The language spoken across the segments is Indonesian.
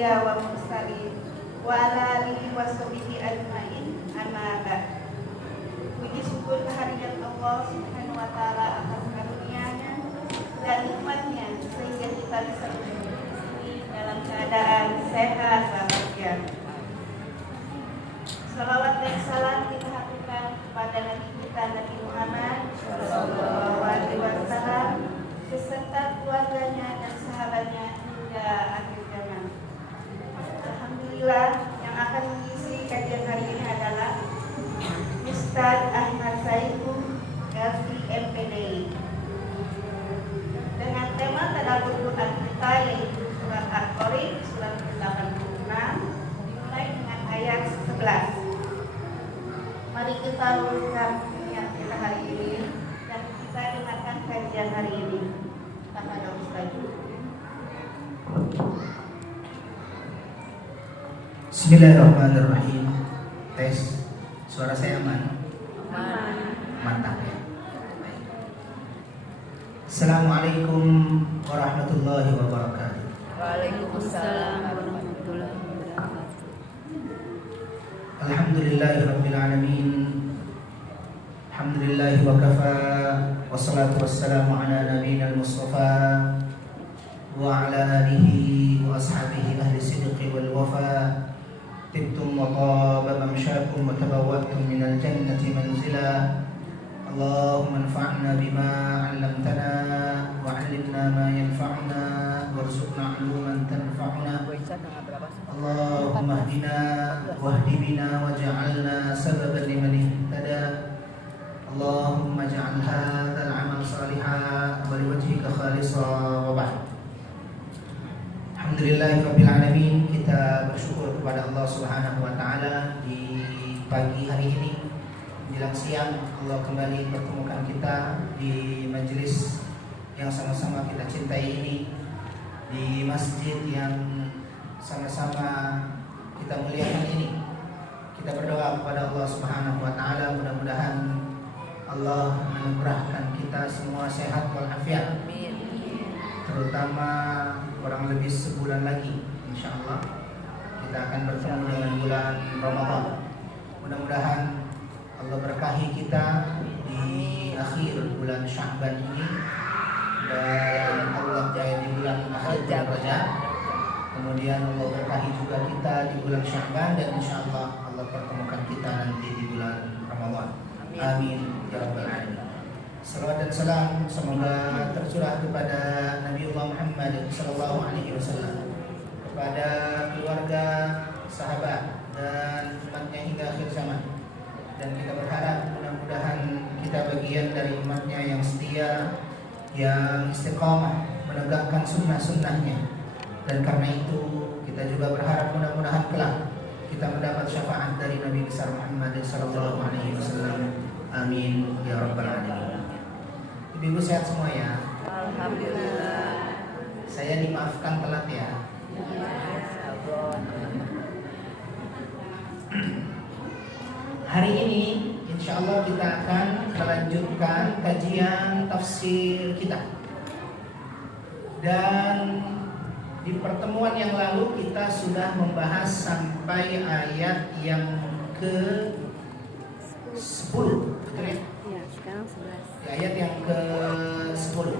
anbiya wa mursalin wa ala alihi wa sahbihi ajmain. Amma ba'd. Puji syukur kehadirat Allah Subhanahu wa taala atas karunia-Nya dan nikmat-Nya sehingga kita bisa berada di sini dalam keadaan sehat walafiat. Salawat dan salam kita haturkan kepada Nabi kita Nabi Muhammad sallallahu alaihi wasallam beserta keluarganya dan sahabatnya hingga akhir zaman. Alhamdulillah, yang akan mengisi kajian hari ini adalah Ustaz Ahmad Saiku LC MPD dengan tema tadabbur Quran kita yaitu surat Al-Qur'an surat 86 dimulai dengan ayat 11. Mari kita luruskan niat kita hari ini dan kita dengarkan kajian hari ini. Kepada Ustaz. Bismillahirrahmanirrahim. Tes, suara saya aman? Aman. Mantap ya. Baik. Assalamualaikum warahmatullahi wabarakatuh. Waalaikumsalam warahmatullahi wabarakatuh. Alhamdulillahirabbil alamin. Alhamdulillahi wa kafa. Wassalatu wassalamu ala nabiyina al-mustafa wa ala alihi wa ashabihi ahli sidqi wal wafa. Tibtum wa taba mamsyakum wa tabawwa'tum minal jannati manzila. Allahumma anfa'na bima 'allamtana wa 'allimna ma yanfa'una warzuqna 'uluman tanfa'una. Allahumma hdina wahdi bina waj'alna sababan liman ihtada. Allahumma ja'al hadzal 'amal shalihan wa liwajhika khalisan wa ba'd. Alhamdulillahirabbil alamin. Kita bersyukur kepada Allah Subhanahu wa taala di pagi hari ini menjelang siang Allah kembali pertemukan kita di majelis yang sama-sama kita cintai ini, di masjid yang sama-sama kita muliakan ini. Kita berdoa kepada Allah Subhanahu wa taala mudah-mudahan Allah menganugerahkan kita semua sehat walafiat. Amin. Terutama kurang lebih sebulan lagi insyaallah kita akan bertemu dengan bulan Ramadan. Mudah-mudahan Allah berkahi kita di akhir bulan Sya'ban ini dan Allah di bulan akhir bulan Rajab. Kemudian Allah berkahi juga kita di bulan Sya'ban dan insyaallah Allah pertemukan kita nanti di bulan Ramadan. Amin ya rabbal alamin. Salawat dan salam semoga tercurah kepada Nabiullah Muhammad sallallahu alaihi wasallam, kepada keluarga, sahabat dan umatnya hingga akhir zaman. Dan kita berharap mudah-mudahan kita bagian dari umatnya yang setia, yang istiqamah menegakkan sunnah-sunnahnya. Dan karena itu kita juga berharap mudah-mudahan kelak kita mendapat syafaat dari Nabi besar Muhammad sallallahu alaihi wasallam. Amin ya rabbal alamin. Ibu sehat semua ya? Alhamdulillah. Saya dimaafkan telat ya. Hari ini insya Allah kita akan melanjutkan kajian tafsir kita. Dan di pertemuan yang lalu kita sudah membahas sampai ayat yang ke-10. Betul ya? Ya, sekarang 11. Di ayat yang ke-10.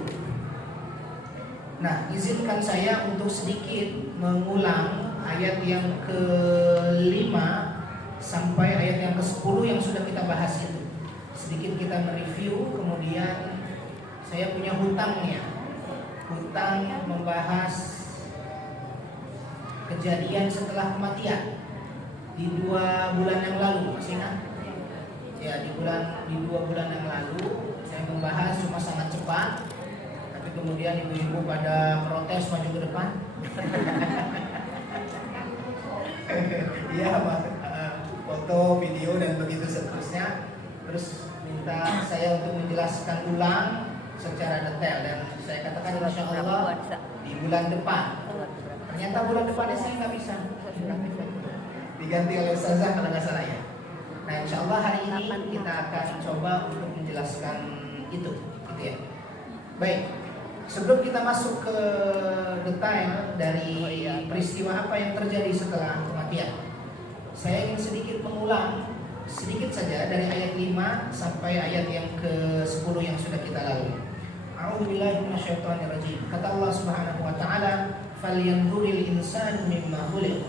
Nah, izinkan saya untuk sedikit mengulang ayat yang ke-5 sampai ayat yang ke-10 yang sudah kita bahas itu. Sedikit kita mereview, kemudian saya punya hutangnya. Hutang membahas kejadian setelah kematian di 2 bulan yang lalu, masih ingat? Ya, di 2 bulan yang lalu saya membahas cuma sangat cepat, tapi kemudian ibu-ibu pada protes maju ke depan. Iya, foto, video dan begitu seterusnya. Terus minta saya untuk menjelaskan ulang secara detail dan saya katakan insya Allah di bulan depan. Ternyata bulan depannya saya nggak bisa. Diganti oleh Ustazah kalau nggak salah ya. Nah, insya Allah hari ini kita akan coba untuk menjelaskan itu, gitu ya. Baik, Sebelum kita masuk ke detail dari peristiwa apa yang terjadi setelah kematian, saya ingin sedikit mengulang sedikit saja dari ayat 5 sampai ayat yang ke-10 yang sudah kita lalui. A'udzubillahi minasyaitonirrajim. Kata Allah Subhanahu wa taala, "Falyanzuril insanu mimma khuliq."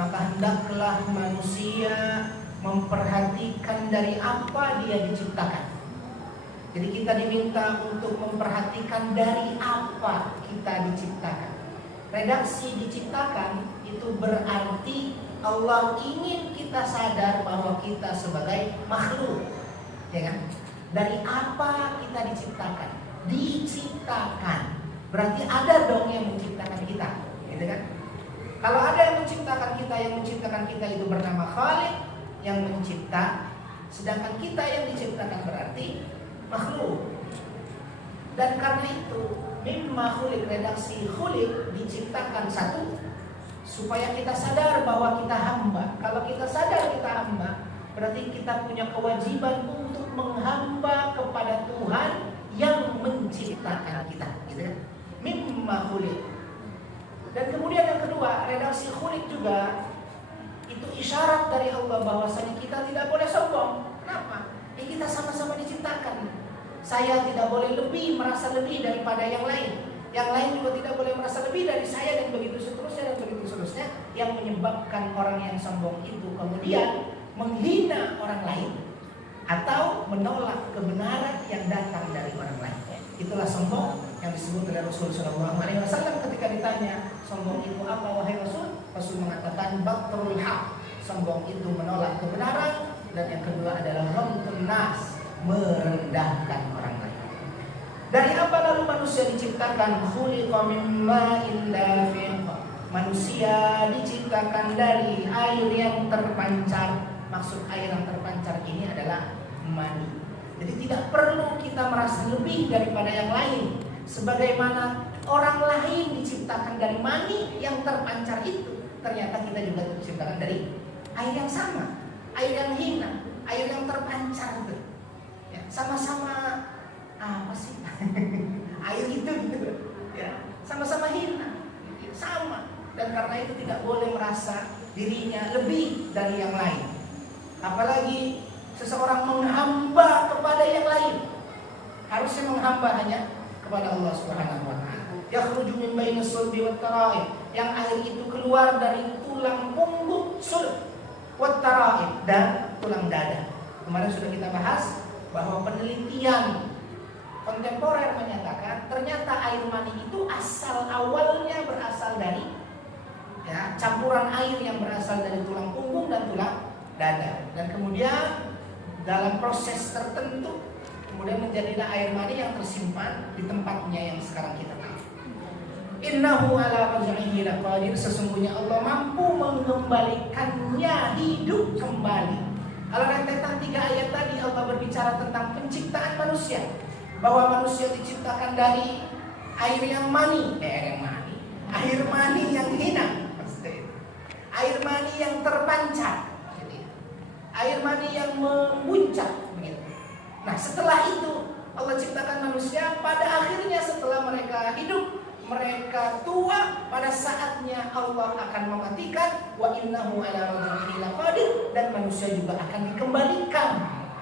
Maka hendaklah manusia memperhatikan dari apa dia diciptakan. Jadi kita diminta untuk memperhatikan dari apa kita diciptakan. Redaksi diciptakan itu berarti Allah ingin kita sadar bahwa kita sebagai makhluk, ya kan? Dari apa kita diciptakan? Diciptakan. Berarti ada dong yang menciptakan kita, gitu kan? Kalau ada yang menciptakan kita itu bernama Khaliq, yang mencipta. Sedangkan kita yang diciptakan berarti makhluk. Dan karena itu mimma khuliq, redaksi khuliq, diciptakan satu supaya kita sadar bahwa kita hamba. Kalau kita sadar kita hamba, berarti kita punya kewajiban untuk menghamba kepada Tuhan yang menciptakan kita, gitu kan? Mimma khuliq. Dan kemudian yang kedua, redaksi khuliq juga itu isyarat dari Allah bahwasanya kita tidak boleh sombong. Kenapa? Kita sama-sama diciptakan. Saya tidak boleh merasa lebih daripada yang lain. Yang lain juga tidak boleh merasa lebih dari saya, dan begitu seterusnya dan begitu seterusnya. Yang menyebabkan orang yang sombong itu kemudian menghina orang lain atau menolak kebenaran yang datang dari orang lain. Itulah sombong yang disebut oleh Rasul SAW ketika ditanya, sombong itu apa wahai Rasul? Rasul mengatakan batrul haq. Sombong itu menolak kebenaran. Dan yang kedua adalah ghamtun nas, merendahkan orang lain. Dari apa lalu manusia diciptakan? Khuliqa min ma'in dafiq. Manusia diciptakan dari air yang terpancar. Maksud air yang terpancar ini adalah mani. Jadi tidak perlu kita merasa lebih daripada yang lain. Sebagaimana orang lain diciptakan dari mani yang terpancar itu, ternyata kita juga diciptakan dari air yang sama. Air yang hina, air yang terpancar itu, ya, sama-sama apa sih? Air itu gitu, ya, sama-sama hina, sama. Dan karena itu tidak boleh merasa dirinya lebih dari yang lain. Apalagi seseorang menghamba kepada yang lain, harusnya menghamba hanya kepada Allah Subhanahu wa taala. Yakhruju min bainis sulbi wat tara'ib, yang air itu keluar dari tulang punggung sulb, wat tara'ib, dan tulang dada. Kemarin sudah kita bahas bahwa penelitian kontemporer menyatakan ternyata air mani itu awalnya berasal dari, ya, campuran air yang berasal dari tulang punggung dan tulang dada. Dan kemudian dalam proses tertentu kemudian menjadilah air mani yang tersimpan di tempatnya yang sekarang kita tahu. Innahu ala raj'ihi laqadir, sesungguhnya Allah mampu mengembalikannya hidup kembali. Kalau rentetan 3 ayat tadi Allah berbicara tentang penciptaan manusia, bahwa manusia diciptakan dari air yang mani, air mani yang hina, air mani yang terpancar, air mani yang memuncak, begitu. Nah, setelah itu Allah ciptakan manusia. Pada akhirnya setelah mereka hidup, mereka tua, pada saatnya Allah akan mematikan. Wa innahu ala raj'ihi laqadir, dan manusia juga akan dikembalikan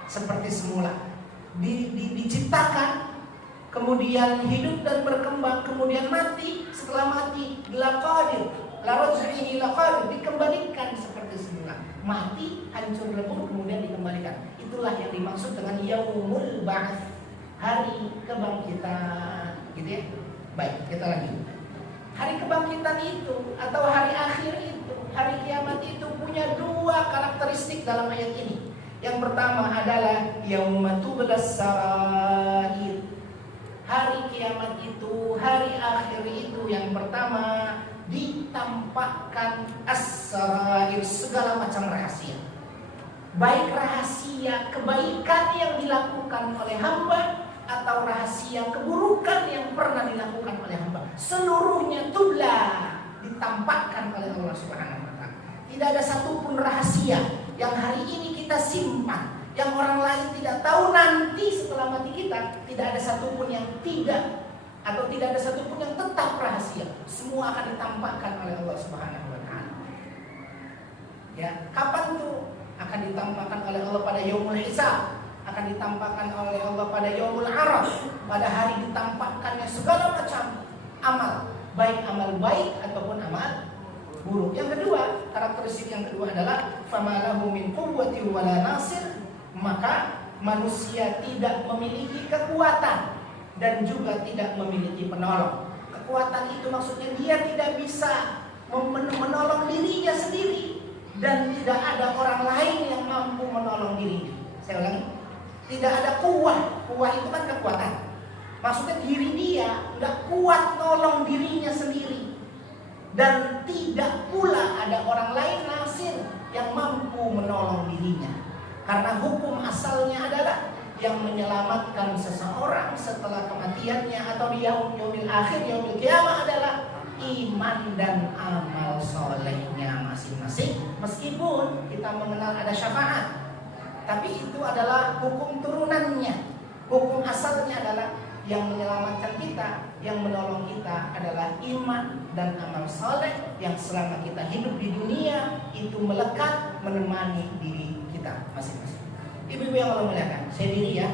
seperti semula. Diciptakan, kemudian hidup dan berkembang, kemudian mati. Setelah mati, laqadir, la raj'ihi laqadir, dikembalikan seperti semula. Mati, hancur lebur, kemudian dikembalikan. Itulah yang dimaksud dengan yaumul ba'ats, hari kebangkitan, gitu ya. Baik, kita lanjut. Hari kebangkitan itu atau hari akhir itu, hari kiamat itu punya 2 karakteristik dalam ayat ini. Yang pertama adalah yauma tublas sarair. Hari kiamat itu, hari akhir itu, yang pertama ditampakkan as-sarair, segala macam rahasia. Baik rahasia kebaikan yang dilakukan oleh hamba atau rahasia keburukan yang pernah dilakukan oleh hamba, seluruhnya tubla, ditampakkan oleh Allah Subhanahu wa taala. Tidak ada satupun rahasia yang hari ini kita simpan, yang orang lain tidak tahu nanti setelah mati kita. Tidak ada satupun yang tidak atau tidak ada satupun yang tetap rahasia. Semua akan ditampakkan oleh Allah Subhanahu wa taala. Ya, kapan tuh? Akan ditampakkan oleh Allah pada yaumul hisab, akan ditampakkan oleh Allah pada yaumul araf, pada hari ditampakkannya segala macam amal, baik amal baik ataupun amal buruk. Yang kedua, karakteristik yang kedua adalah famalahu min quwwati wala nasir, maka manusia tidak memiliki kekuatan dan juga tidak memiliki penolong. Kekuatan itu maksudnya dia tidak bisa menolong dirinya sendiri dan tidak ada orang lain yang mampu menolong dirinya. Saya ulangi, tidak ada kuah. Kuah itu kan kekuatan. Maksudnya diri dia nggak kuat nolong dirinya sendiri dan tidak pula ada orang lain nasir yang mampu menolong dirinya. Karena hukum asalnya adalah yang menyelamatkan seseorang setelah kematiannya atau di yaumil akhir, yaumil kiamah adalah iman dan amal solehnya masing-masing. Meskipun kita mengenal ada syafaat, tapi itu adalah hukum turunannya. Hukum asalnya adalah yang menyelamatkan kita, yang menolong kita adalah iman dan amal soleh yang selama kita hidup di dunia itu melekat menemani diri kita masing-masing. Ibu-ibu yang Allah muliakan, saya diri ya.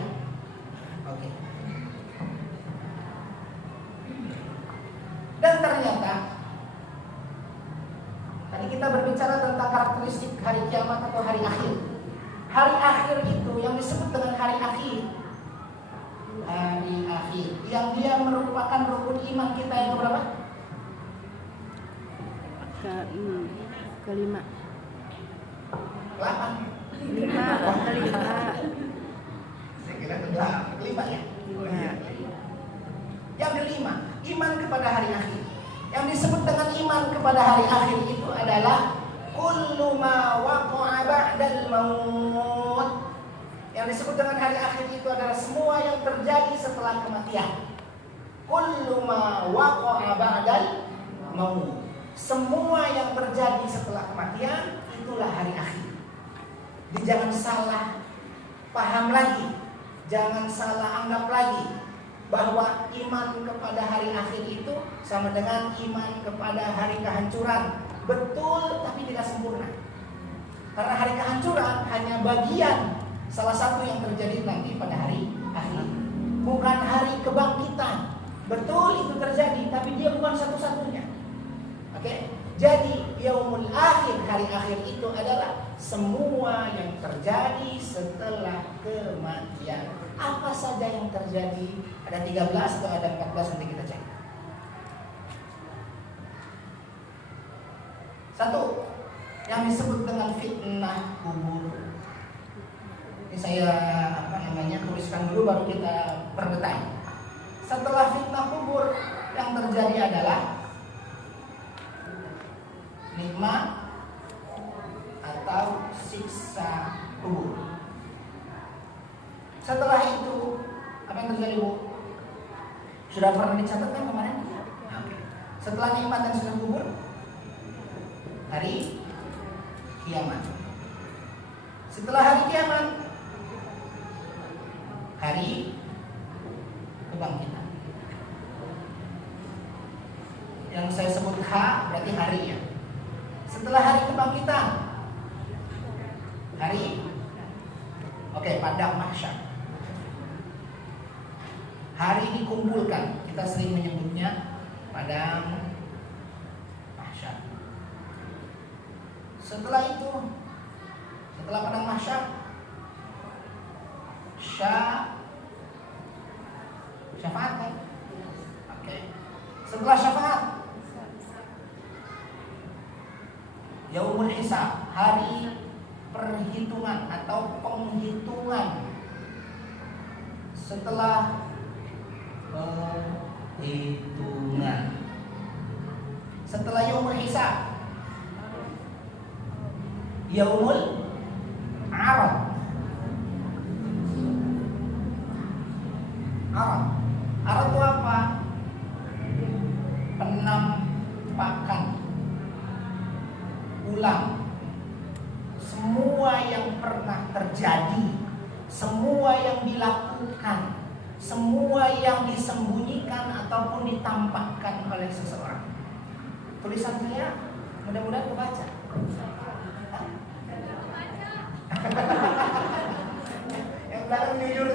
Oke. Dan ternyata tadi kita berbicara tentang karakteristik hari kiamat atau hari akhir. Hari akhir itu yang disebut dengan hari akhir. Hari akhir yang dia merupakan rukun iman kita yang berapa? Kelima. 8. Kelima. Saya kira kelima ya. Iya. Yang kelima, iman kepada hari akhir. Yang disebut dengan iman kepada hari akhir itu adalah kullu ma waqa'a ba'dal maut. Yang disebut dengan hari akhir itu adalah semua yang terjadi setelah kematian. Kullu ma waqa'a ba'dal maut. Semua yang terjadi setelah kematian itulah hari akhir. Jadi jangan salah paham lagi, jangan salah anggap lagi bahwa iman kepada hari akhir itu sama dengan iman kepada hari kehancuran. Betul, tapi tidak sempurna. Karena hari kehancuran hanya bagian salah satu yang terjadi nanti pada hari akhir, bukan hari kebangkitan. Betul itu terjadi, tapi dia bukan satu-satunya. Oke? Jadi yaumul akhir, hari akhir itu adalah semua yang terjadi setelah kematian. Apa saja yang terjadi? Ada 13 atau ada 14 nanti kita cek. Satu, yang disebut dengan fitnah kubur. Ini saya tuliskan dulu baru kita perdetail. Setelah fitnah kubur yang terjadi adalah nikmat atau siksa kubur. Setelah itu apa yang terjadi, Bu? Sudah pernah dicatat kan kemarin? Oke. Setelah nikmat dan siksa kubur, hari kiamat. Setelah hari kiamat, hari kebangkitan. Yang saya sebut H berarti hari ya. Setelah hari kebangkitan, hari padang mahsyar. Hari dikumpulkan, kita sering menyebutnya padang mahsyar. Setelah itu, setelah padang mahsyar, syafaat kan? Oke. Setelah syafaat, yaumul hisab, hari perhitungan atau penghitungan. Setelah perhitungan, setelah yaumul hisab, yaumul arad. Arad itu apa? Penampakan ulang semua yang pernah terjadi, semua yang dilakukan, semua yang disembunyikan ataupun ditampakkan oleh seseorang. Tulisan saya mudah-mudahan kebaca. Hah? Yang belakang jujur.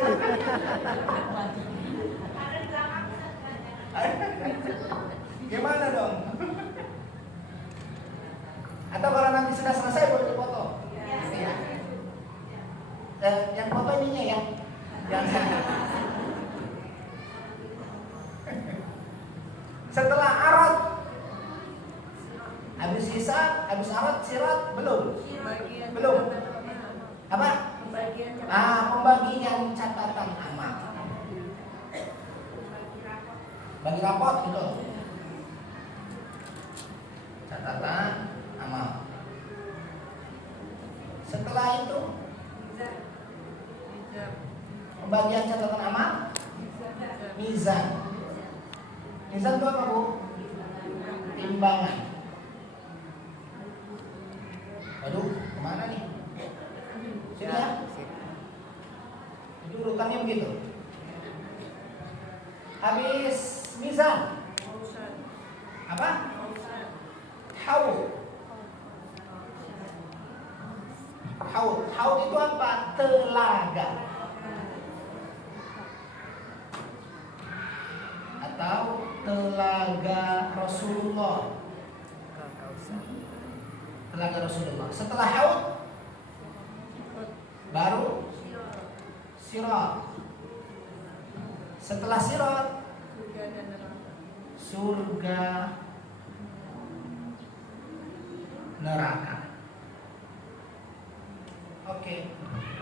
Gimana dong? Atau kalau nanti sudah selesai boleh foto? Iya. Yang foto ininya ya. Jangan. Setelah arat, habis hisab, habis arat, sirat, belum? Belum. Apa? Pembagian catatan amal. Bagi rapot gitu. Catatan amal. Setelah itu pembagian catatan amal, mizan. Mizan itu apa, Bu? Timbangan. Aduh, kemana nih? Sini ya. Jadi urutannya begitu. Habis mizan. Apa? Haud. Haud itu apa? Telaga. Atau telaga Rasulullah. Telaga Rasulullah. Setelah haud baru sirat. Setelah sirat surga neraka. Oke.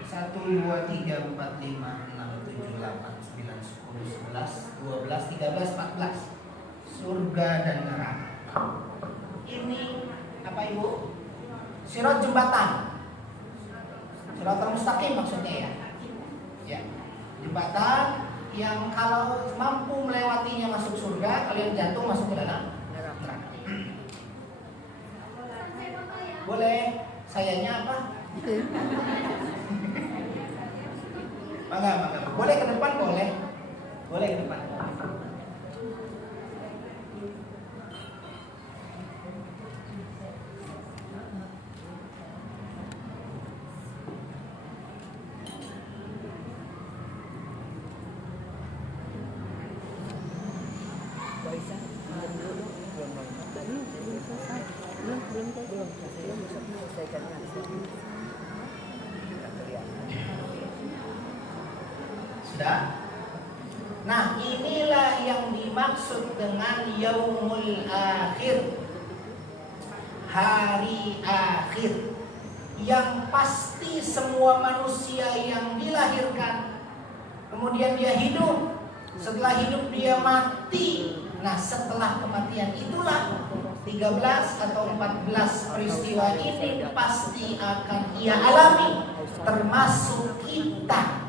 1 2 3 4 5 6 7 8 9 10 11 12 13 14. Surga dan neraka. Ini apa, Ibu? Sirat jembatan. Siratal mustaqim maksudnya ya. Ya. Jembatan yang kalau mampu melewatinya masuk surga, kalian jatuh masuk ke dalam neraka. Boleh sayanya apa? Mangga. Boleh ke depan, boleh. Boleh ke depan. Sudah? Nah, inilah yang dimaksud dengan yaumul akhir. Hari akhir. Yang pasti semua manusia yang dilahirkan, kemudian dia hidup, setelah hidup dia mati. Nah, setelah kematian itulah 13 atau 14 peristiwa ini pasti akan ia alami, termasuk kita.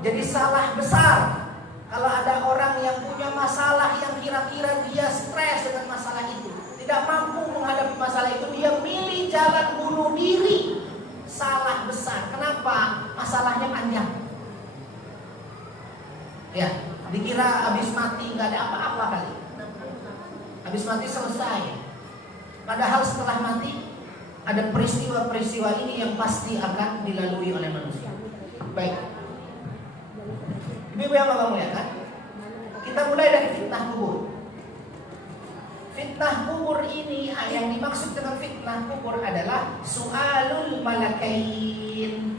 Jadi salah besar kalau ada orang yang punya masalah yang kira-kira dia stres dengan masalah itu, tidak mampu menghadapi masalah itu, dia milih jalan bunuh diri. Salah besar. Kenapa? Masalahnya panjang. Ya, dikira habis mati nggak ada apa-apa kali. Habis mati selesai. Padahal setelah mati ada peristiwa-peristiwa ini yang pasti akan dilalui oleh manusia. Baik. Ibu yang Allah muliakan, kita mulai dari fitnah kubur. Fitnah kubur ini, yang dimaksud dengan fitnah kubur adalah su'alul malakain.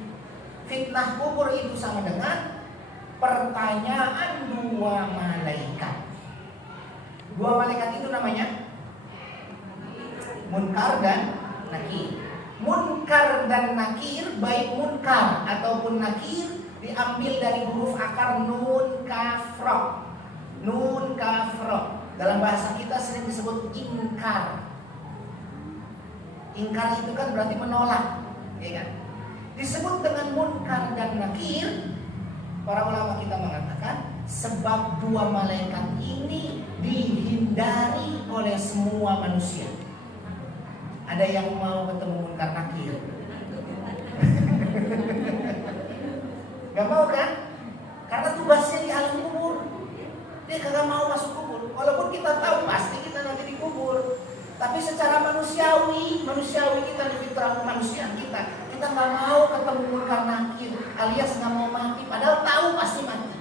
Fitnah kubur itu sama dengan pertanyaan dua malaikat. Dua malaikat itu namanya Munkar dan Nakir. Munkar dan Nakir, baik munkar ataupun nakir, diambil dari huruf akar nun kafro. Nun kafro. Dalam bahasa kita sering disebut ingkar. Ingkar itu kan berarti menolak, ya kan? Disebut dengan munkar dan nakir. Para ulama kita mengatakan sebab dua malaikat ini dihindari oleh semua manusia. Ada yang mau ketemu munkar nakir? Gak mau kan? Karena tugasnya Dia kagak mau masuk kubur. Walaupun kita tahu pasti kita nanti dikubur. Tapi secara manusiawi kita di fitrah kemanusiaan kita nggak mau ketemu munkar nakir, alias nggak mau mati, padahal tahu pasti mati.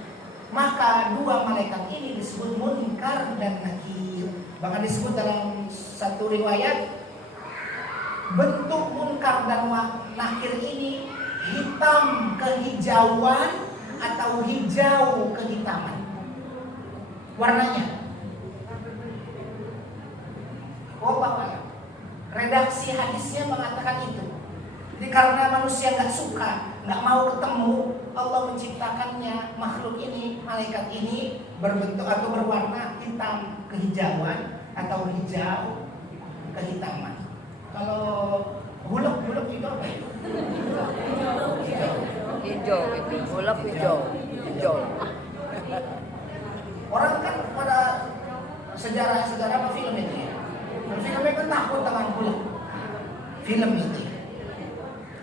Maka dua malaikat ini disebut munkar dan nakir. Bahkan disebut dalam satu riwayat, bentuk munkar dan nakir ini hitam kehijauan atau hijau kehitaman warnanya. Bapak, redaksi hadisnya mengatakan itu. Jadi karena manusia nggak suka, nggak mau ketemu, Allah menciptakannya makhluk ini, malaikat ini berbentuk atau berwarna hitam kehijauan atau hijau kehitaman. Kalau hulek itu apa itu? Hijau itu, ulap hijau. Orang kan pada sejarah apa film itu ya? Filmnya kan takut dengan hulek. Film itu.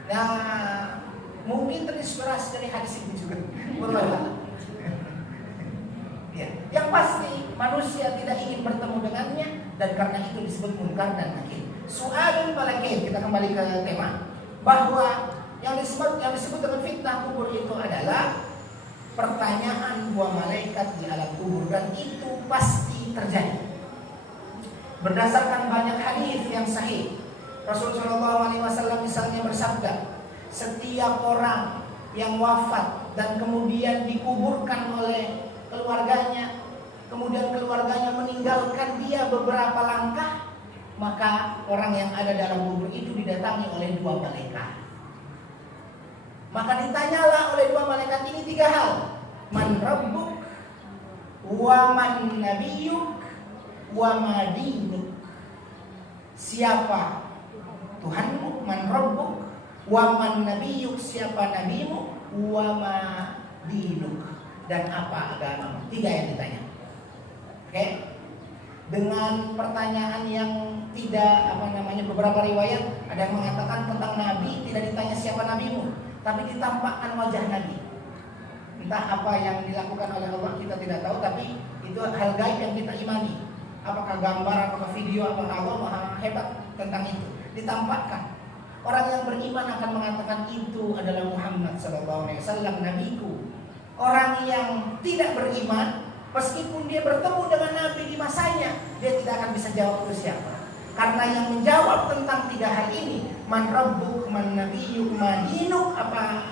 Nah, mungkin terinspirasi dari hadis itu juga. Ya, yang pasti manusia tidak ingin bertemu dengannya dan karena itu disebut munkar dan nakir. Soalun balakin, kita kembali ke tema bahwa yang disebut dengan fitnah kubur itu adalah pertanyaan dua malaikat di alam kubur, dan itu pasti terjadi. Berdasarkan banyak hadis yang sahih, Rasulullah SAW misalnya bersabda, setiap orang yang wafat dan kemudian dikuburkan oleh keluarganya, kemudian keluarganya meninggalkan dia beberapa langkah, maka orang yang ada dalam kubur itu didatangi oleh dua malaikat. Maka ditanyalah oleh dua malaikat ini tiga hal: man rabbuk, wa man nabiyyuk, wa ma dinuk. Siapa Tuhanmu, man rabbuk, wa man nabiyyuk, siapa nabimu, wa ma dinuk, dan apa agamamu. Tiga yang ditanya. Oke? Dengan pertanyaan yang tidak beberapa riwayat ada yang mengatakan tentang nabi tidak ditanya siapa nabimu, tapi ditampakkan wajah nabi. Entah apa yang dilakukan oleh Allah kita tidak tahu, tapi itu hal gaib yang kita imani. Apakah gambar, apakah video, apakah Allah maha hebat tentang itu. Ditampakkan. Orang yang beriman akan mengatakan itu adalah Muhammad SAW, nabiku. Orang yang tidak beriman, meskipun dia bertemu dengan Nabi di masanya, dia tidak akan bisa jawab itu siapa. Karena yang menjawab tentang tiga hal ini, man rabbuk, man nabiyyuk, man dinuk, apa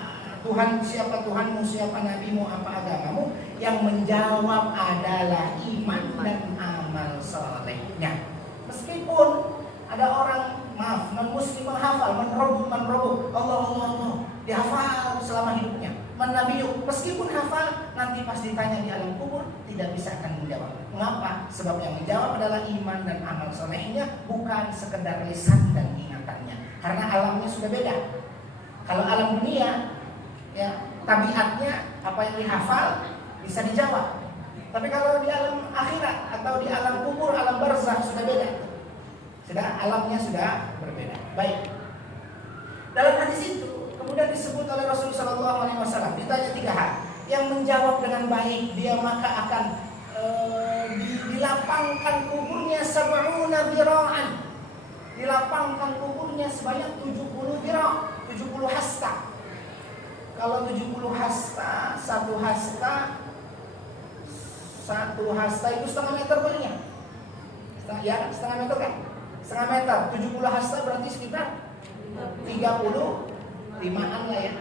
Tuhan, siapa Tuhanmu, siapa nabimu, apa agamamu, yang menjawab adalah iman dan amal solehnya. Meskipun ada orang, non muslim menghafal man rabbuk, Allah, dihafal selama hidupnya. Man nabiyyuk, meskipun hafal, nanti pas ditanya di alam kubur tidak bisa akan menjawab. Mengapa? Sebab yang menjawab adalah iman dan amal solehnya, bukan sekedar lisan dan ingatannya. Karena alamnya sudah beda. Kalau alam dunia, ya tabiatnya apa yang dihafal bisa dijawab. Tapi kalau di alam akhirat atau di alam kubur, alam barzakh sudah beda. Alamnya sudah berbeda. Baik. Dalam hadis itu kemudian disebut oleh Rasulullah SAW, ditanya tiga hal. Yang menjawab dengan baik, dia maka akan dilapangkan kuburnya 70 dhira'an. Dilapangkan kuburnya sebanyak 70 dhira', 70 hasta. Kalau 70 hasta, satu hasta itu setengah meter palingnya. Ya, setengah meter kan? Setengah meter, 70 hasta berarti sekitar 35-an lah ya.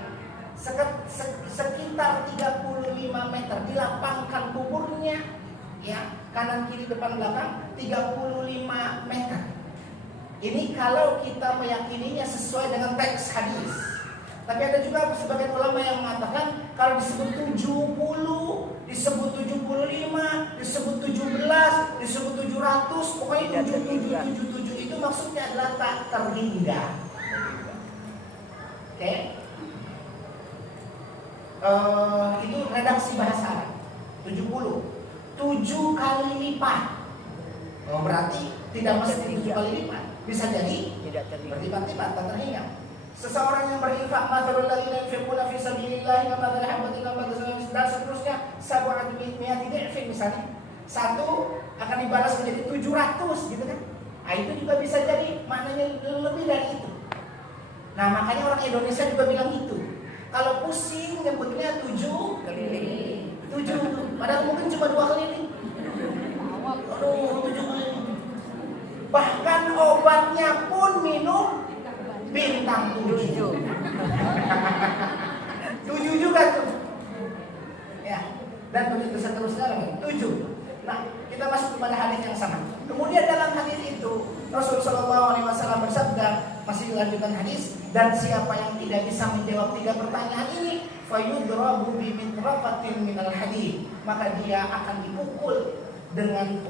Sekitar 35 meter dilapangkan kuburnya, ya, kanan kiri depan belakang 35 meter. Ini kalau kita meyakininya sesuai dengan teks hadis. Tapi ada juga sebagian ulama yang mengatakan kalau disebut 70, disebut 75, disebut 17, disebut 700, pokoknya 7777 itu maksudnya adalah tak terhingga. Oke? Itu redaksi bahasa Arab. 70, 7 kali lipat. Oh, berarti tidak mesti 7 kali lipat. Bisa jadi berlipat-lipat, tak terhingga. Seseorang yang berinfak, mathalul ladzina yunfiquna fi sabilillah kamathali habatin ambatat dan seterusnya, 700 mi'ati dhifin misalnya. Satu akan dibalas menjadi 700 gitu kan. Nah, itu juga bisa jadi maknanya lebih dari itu. Nah, makanya orang Indonesia juga bilang gitu. Kalau pusing nyebutnya 7 Keliling. 7, padahal mungkin cuma 2 keliling. Aduh, 7 keliling. Bahkan obatnya pun minum bintang 7. 7 juga tuh. Ya, dan begitu seterusnya lagi. 7. Nah, kita masuk kepada hadis yang sama. Kemudian dalam hadis itu Rasulullah SAW bersabda, masih dilanjutkan hadis, dan siapa yang tidak bisa menjawab 3 pertanyaan ini, fayudrabu bimitrafatin minal hadid, maka dia akan dipukul dengan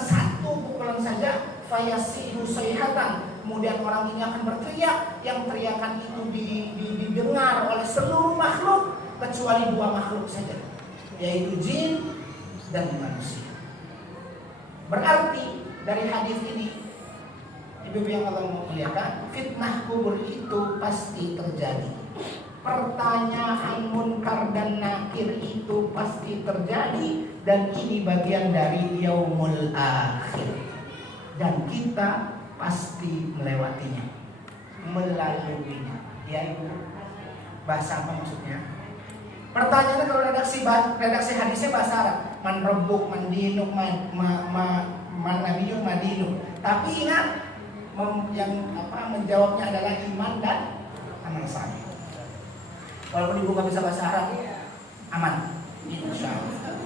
satu pukulan saja, fayasihu sayhatan, kemudian orang ini akan berteriak, yang teriakan itu didengar oleh seluruh makhluk kecuali 2 makhluk saja, yaitu jin dan manusia. Berarti dari hadis ini, ibu yang Allah muliakan, fitnah kubur itu pasti terjadi. Pertanyaan munkar dan nakir itu pasti terjadi, dan ini bagian dari yaumul akhir. Dan kita pasti melewatinya, melaluinya. Ya ibu, bahasa apa maksudnya? Pertanyaannya kalau redaksi hadisnya bahasa Arab, man rabbuk, man dinuk, man nabiyun, madinuk. Tapi ingat, menjawabnya adalah iman dan amal saleh. Walaupun ibu nggak bisa bahasa Arab, aman, insya Allah.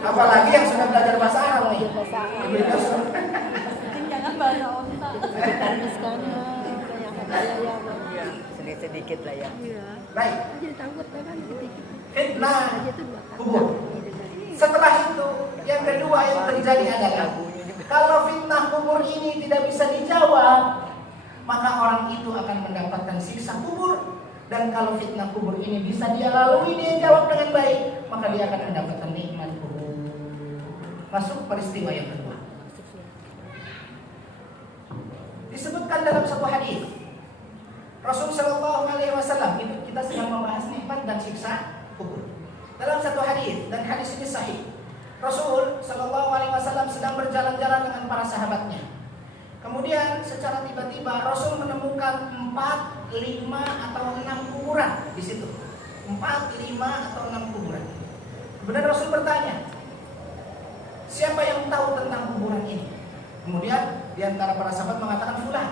Apalagi yang sudah belajar bahasa Arab nih. Jangan bahasa onta. Iya, sedikit-sedikit lah ya. Baik. Jadi takut kan dikit-dikit. Fitnah Aja tuh dua kali. kubur. Setelah itu, yang kedua yang terjadi adalah kalau fitnah kubur ini tidak bisa dijawab, maka orang itu akan mendapatkan siksa kubur. Dan kalau fitnah kubur ini bisa dia lalui, dia jawab dengan baik, maka dia akan mendapatkan nikmat kubur. Masuk peristiwa yang kedua. Disebutkan dalam satu hadis, Rasul Shallallahu Alaihi Wasallam, itu kita sedang membahas nikmat dan siksa kubur. Dalam satu hadis, dan hadis ini sahih, Rasul Shallallahu Alaihi Wasallam sedang berjalan-jalan dengan para sahabatnya. Kemudian secara tiba-tiba Rasul menemukan 4, 5 atau 6 kuburan di situ. 4, 5 atau 6 kuburan. Kemudian Rasul bertanya, siapa yang tahu tentang kuburan ini? Kemudian di antara para sahabat mengatakan fulan.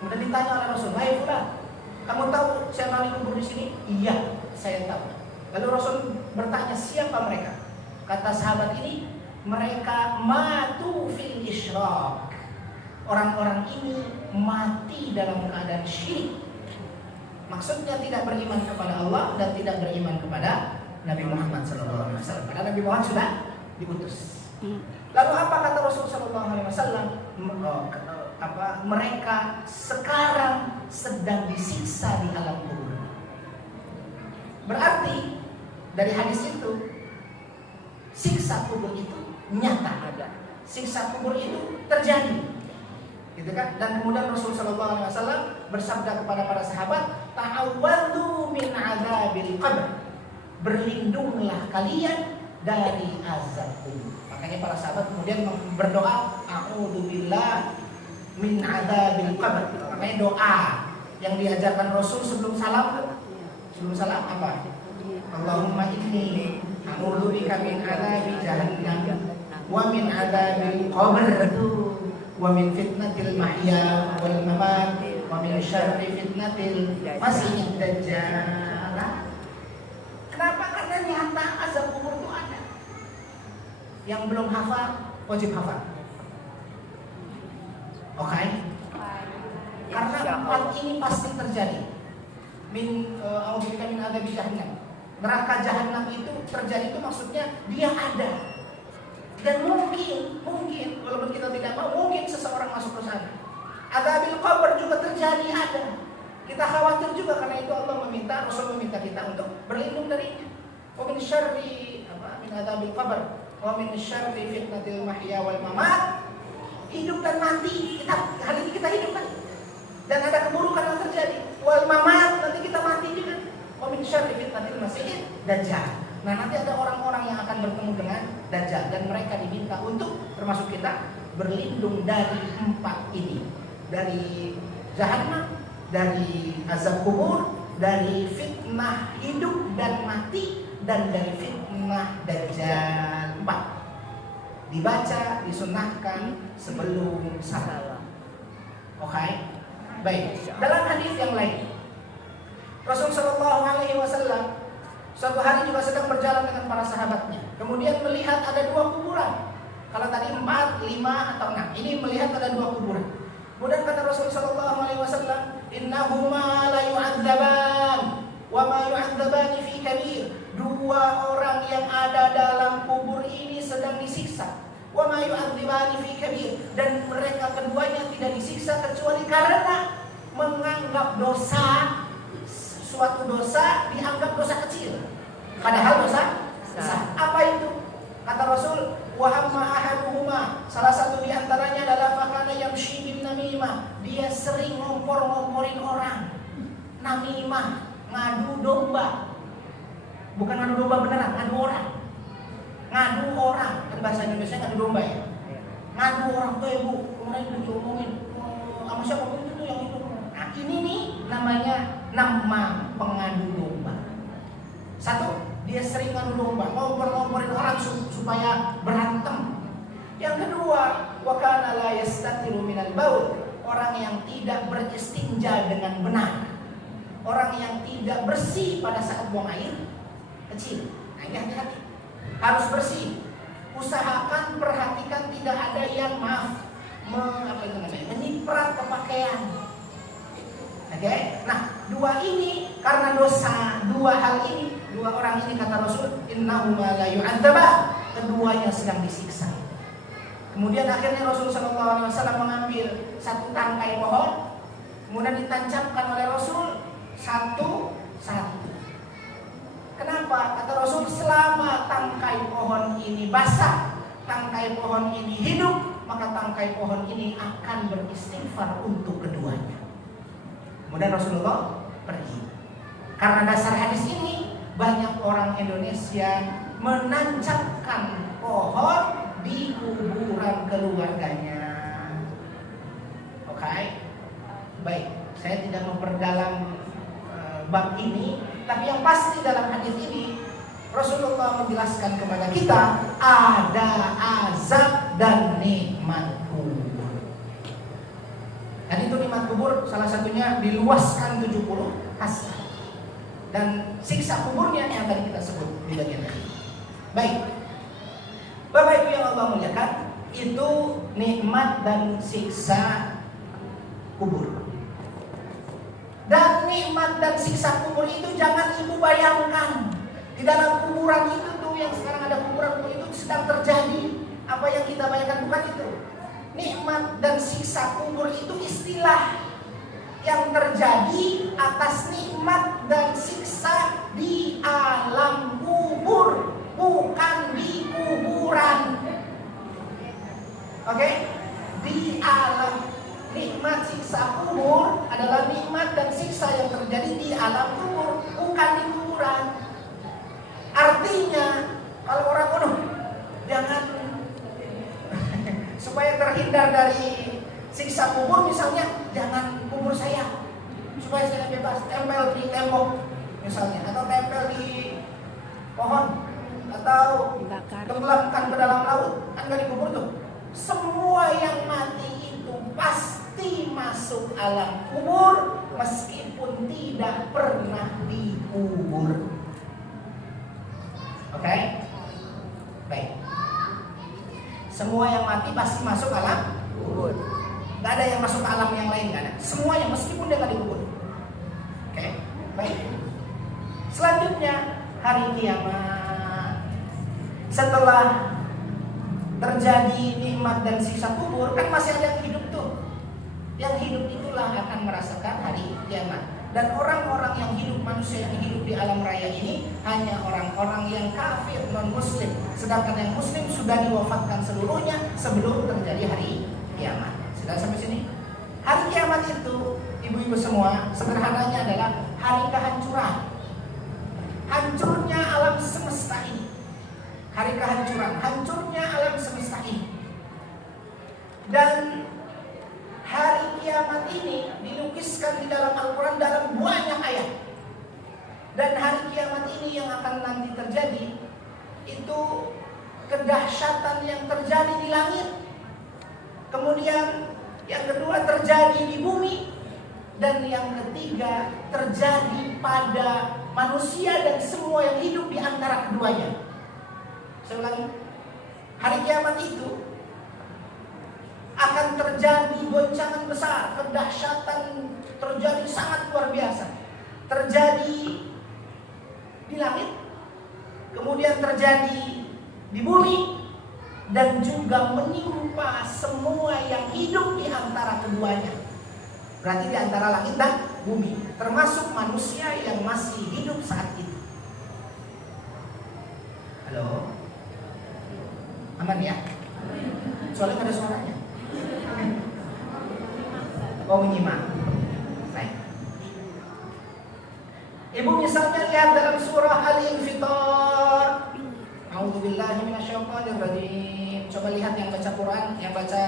Kemudian ditanya oleh Rasul, "Hai fulan, kamu tahu siapa yang kubur di sini?" "Iya, saya tahu." Lalu Rasul bertanya, "Siapa mereka?" Kata sahabat ini, "Mereka matu fil isyraq." Orang-orang ini mati dalam keadaan syirik. Maksudnya tidak beriman kepada Allah dan tidak beriman kepada Nabi Muhammad SAW. Karena Nabi Muhammad sudah diutus. Lalu apa kata Rasul SAW? Mereka sekarang sedang disiksa di alam kubur. Berarti dari hadis itu, siksa kubur itu nyata ada. Siksa kubur itu terjadi, gitu kan? Dan kemudian Rasul SAW bersabda kepada para sahabat, "Ta'awwadhu min adzabil qabr." Berlindunglah kalian dari azab kubur. Makanya para sahabat kemudian berdoa, "A'udzubillah min adzabil qabr." Makanya doa yang diajarkan Rasul sebelum salam. Sebelum salam apa? Allahumma inni a'udzubika min adzabi jahannam wa min adzabil qabr wa min fitnatil mahya wal mamat wa min syarri fitnatil masiihid dajjal. Kenapa? Karena nyata azab kubur itu ada. Yang belum hafal wajib hafal. Oke? Karena 4 ini pasti terjadi. A'udzubika min adzabi jahannam. Neraka jahanam itu terjadi, itu maksudnya dia ada. Dan mungkin walaupun kita tidak mau, mungkin seseorang masuk ke sana. Adzabil qabr juga terjadi, ada. Kita khawatir juga karena itu Allah meminta, Rasul meminta kita untuk berlindung darinya. Wa min syarri min adzabil qabr wa min syarri fitnatil mahya wal mamat. Hidup dan mati, hari ini kita hidup kan? Dan ada keburukan yang terjadi. Wal mamat, nanti kita mati juga. Wa min syarri fitnatil masiihid Dajjal. Nah, nanti ada orang-orang yang akan bertemu dengan Dajjal dan mereka diminta untuk termasuk kita berlindung dari 4 ini. Dari Jahannam, dari azab kubur, dari fitnah hidup dan mati, dan dari fitnah Dajjal. 4 dibaca, disunahkan sebelum salam. Oke, baik. Dalam hadis yang lain, Rasul Shallallahu Alaihi Wasallam suatu hari juga sedang berjalan dengan para sahabatnya. Kemudian melihat ada 2 kuburan. Kalau tadi 4, 5 atau 6, ini melihat ada 2 kuburan. Kemudian kata Rasul Shallallahu Alaihi Wasallam, Innahuma la yu'adzaban, wa ma yu'adzabani fi kabir. 2 orang yang ada dalam kubur ini sedang disiksa. Wa ma yu'adzabani fi kabir, dan mereka keduanya tidak disiksa kecuali karena menganggap dosa, suatu dosa dianggap dosa kecil, padahal dosa besar. Apa itu? Kata Rasul, wa hamma ahaduhuma, salah satu di antaranya adalah fakana yamshi bin namimah, dia sering ngompor-ngomporin orang. Namimah, ngadu domba. Bukan ngadu domba beneran, ngadu orang. Ngadu orang, kan bahasa Indonesia ngadu domba ya. Ngadu orang tuh ibu, kemudian diomongin sama siapa itu yang itu. Nah, ini nih namanya nama pengadu domba. 1, dia sering ngadu domba, ngompor-ngomporin orang supaya berantem. Yang kedua, wa kana la yastatiru minal baul, orang yang tidak beristinja dengan benar. Orang yang tidak bersih pada saat buang air kecil. Nah, ini hati-hati. Harus bersih. Usahakan perhatikan tidak ada yang menyiprat ke pakaian. Oke? Nah, 2 ini karena dosa, 2 hal ini, 2 orang ini kata Rasul, innahuma la yu'adzaban, keduanya sedang disiksa. Kemudian akhirnya Rasul sallallahu alaihi wasallam mengambil 1 tangkai pohon, kemudian ditancapkan oleh Rasul satu. Kenapa? Kata Rasul, selama tangkai pohon ini basah, tangkai pohon ini hidup, maka tangkai pohon ini akan beristighfar untuk keduanya. Kemudian Rasulullah pergi. Karena dasar hadis ini, banyak orang Indonesia menancapkan pohon di kuburan keluarganya. Oke? Baik, saya tidak memperdalam bab ini, tapi yang pasti dalam hadis ini Rasulullah menjelaskan kepada kita ada azab dan nikmat kubur. Dan itu nikmat kubur salah satunya diluaskan 70 hasta. Dan siksa kuburnya yang tadi kita sebut di bagian tadi. Baik, Bapak Ibu yang Allah muliakan, itu nikmat dan siksa kubur. Dan nikmat dan siksa kubur itu jangan ibu bayangkan. Di dalam kuburan itu tuh, yang sekarang ada kuburan itu sedang terjadi. Apa yang kita bayangkan bukan itu. Nikmat dan siksa kubur itu istilah yang terjadi atas nikmat dan siksa di alam kubur, bukan di kuburan. Oke? Di alam. Nikmat siksa kubur adalah nikmat dan siksa yang terjadi di alam kubur, bukan di kuburan. Artinya, kalau orang jangan supaya terhindar dari siksa kubur, misalnya jangan kubur saya, supaya saya bebas, tempel di tembok misalnya, atau tempel di pohon, atau tenggelamkan ke dalam laut, kan nggak dikubur tuh. Semua yang mati itu pasti masuk alam kubur meskipun tidak pernah dikubur. Oke? Baik. Semua yang mati pasti masuk alam kubur. Gak ada yang masuk ke alam yang lain, gak ada. Semuanya meskipun dia gak dikubur. Oke? Baik. Selanjutnya hari kiamat. Setelah terjadi nikmat dan siksa kubur, kan masih ada yang hidup tuh. Yang hidup itulah akan merasakan hari kiamat. Dan orang-orang yang hidup, manusia yang hidup di alam raya ini hanya orang-orang yang kafir, non-muslim. Sedangkan yang muslim sudah diwafatkan seluruhnya sebelum terjadi hari kiamat. Sudah sampai sini? Hari kiamat itu, ibu-ibu semua, sederhananya adalah hari kehancuran. hancurnya alam semesta ini. Hari kehancuran, hancurnya alam semesta ini. Dan hari kiamat ini dilukiskan di dalam Al-Quran dalam banyak ayat. Dan hari kiamat ini yang akan nanti terjadi itu kedahsyatan yang terjadi di langit. Kemudian yang kedua terjadi di bumi. Dan yang ketiga terjadi pada manusia dan semua yang hidup di antara keduanya. Saya ulangi, hari kiamat itu akan terjadi goncangan besar, kedahsyatan terjadi sangat luar biasa. Terjadi di langit, kemudian terjadi di bumi, dan juga menimpa semua yang hidup di antara keduanya. Berarti di antara langit dan bumi, termasuk manusia yang masih hidup saat itu. Halo? Aman ya? Soalnya ada suaranya. Oh, menyimak. Baik. Ibu misalnya lihat dalam surah Al-Infitar. A'udzubillahi minasyaitonirrajim. Coba lihat yang baca Quran, yang baca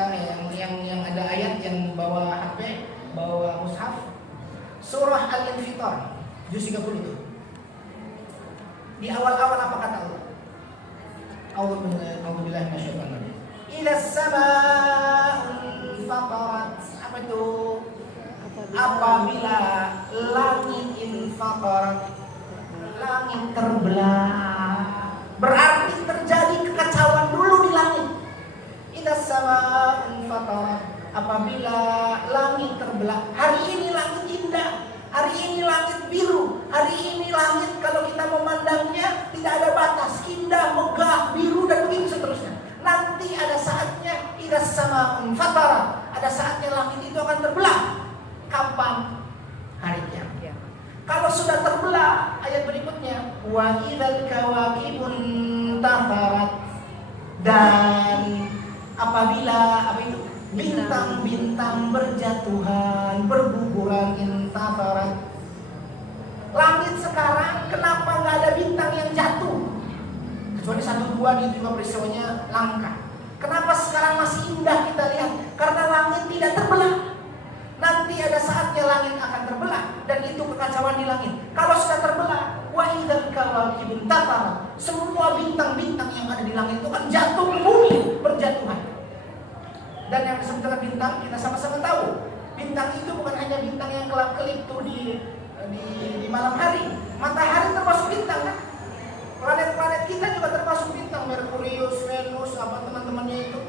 yang ada ayat, yang bawa HP, bawa mushaf. Surah Al-Infitar juz 30 itu. Di awal-awal apa kata Allah? A'udzubillahi minasyaitonirrajim. Idza as-samaa'u fatarat. Apa itu? Apabila langit infatarat, langit terbelah. Berarti terjadi kekacauan dulu di langit. Idza as-samaa'u fatarat. Apabila langit terbelah. Hari ini langit indah, hari ini langit biru, hari ini langit kalau kita memandangnya tidak ada batas, indah, megah, biru dan begitu seterusnya. Nanti ada saatnya idza as-samaa'u fatarat, ada saatnya langit itu akan terbelah. Kapan? Hari kiamat. Kalau sudah terbelah, ayat berikutnya wa idzal kawakibun tafarat, dan apabila apa itu? Bintang-bintang berjatuhan, berguguran, intafarat. Langit sekarang kenapa nggak ada bintang yang jatuh? Kecuali 1-2 itu juga peristiwanya langka. Kenapa sekarang masih indah kita lihat? Karena langit tidak terbelah. Nanti ada saatnya langit akan terbelah, dan itu kekacauan di langit. Kalau sudah terbelah, wa idzal kawakibun tafarat, semua bintang-bintang yang ada di langit itu kan jatuh ke bumi, berjatuhan. Dan yang disebut dengan bintang, kita sama-sama tahu, bintang itu bukan hanya bintang yang kelap-kelip tuh di malam hari. Matahari termasuk bintang kan? Planet-planet kita juga termasuk bintang, Merkurius, Venus, apa teman-temannya itu.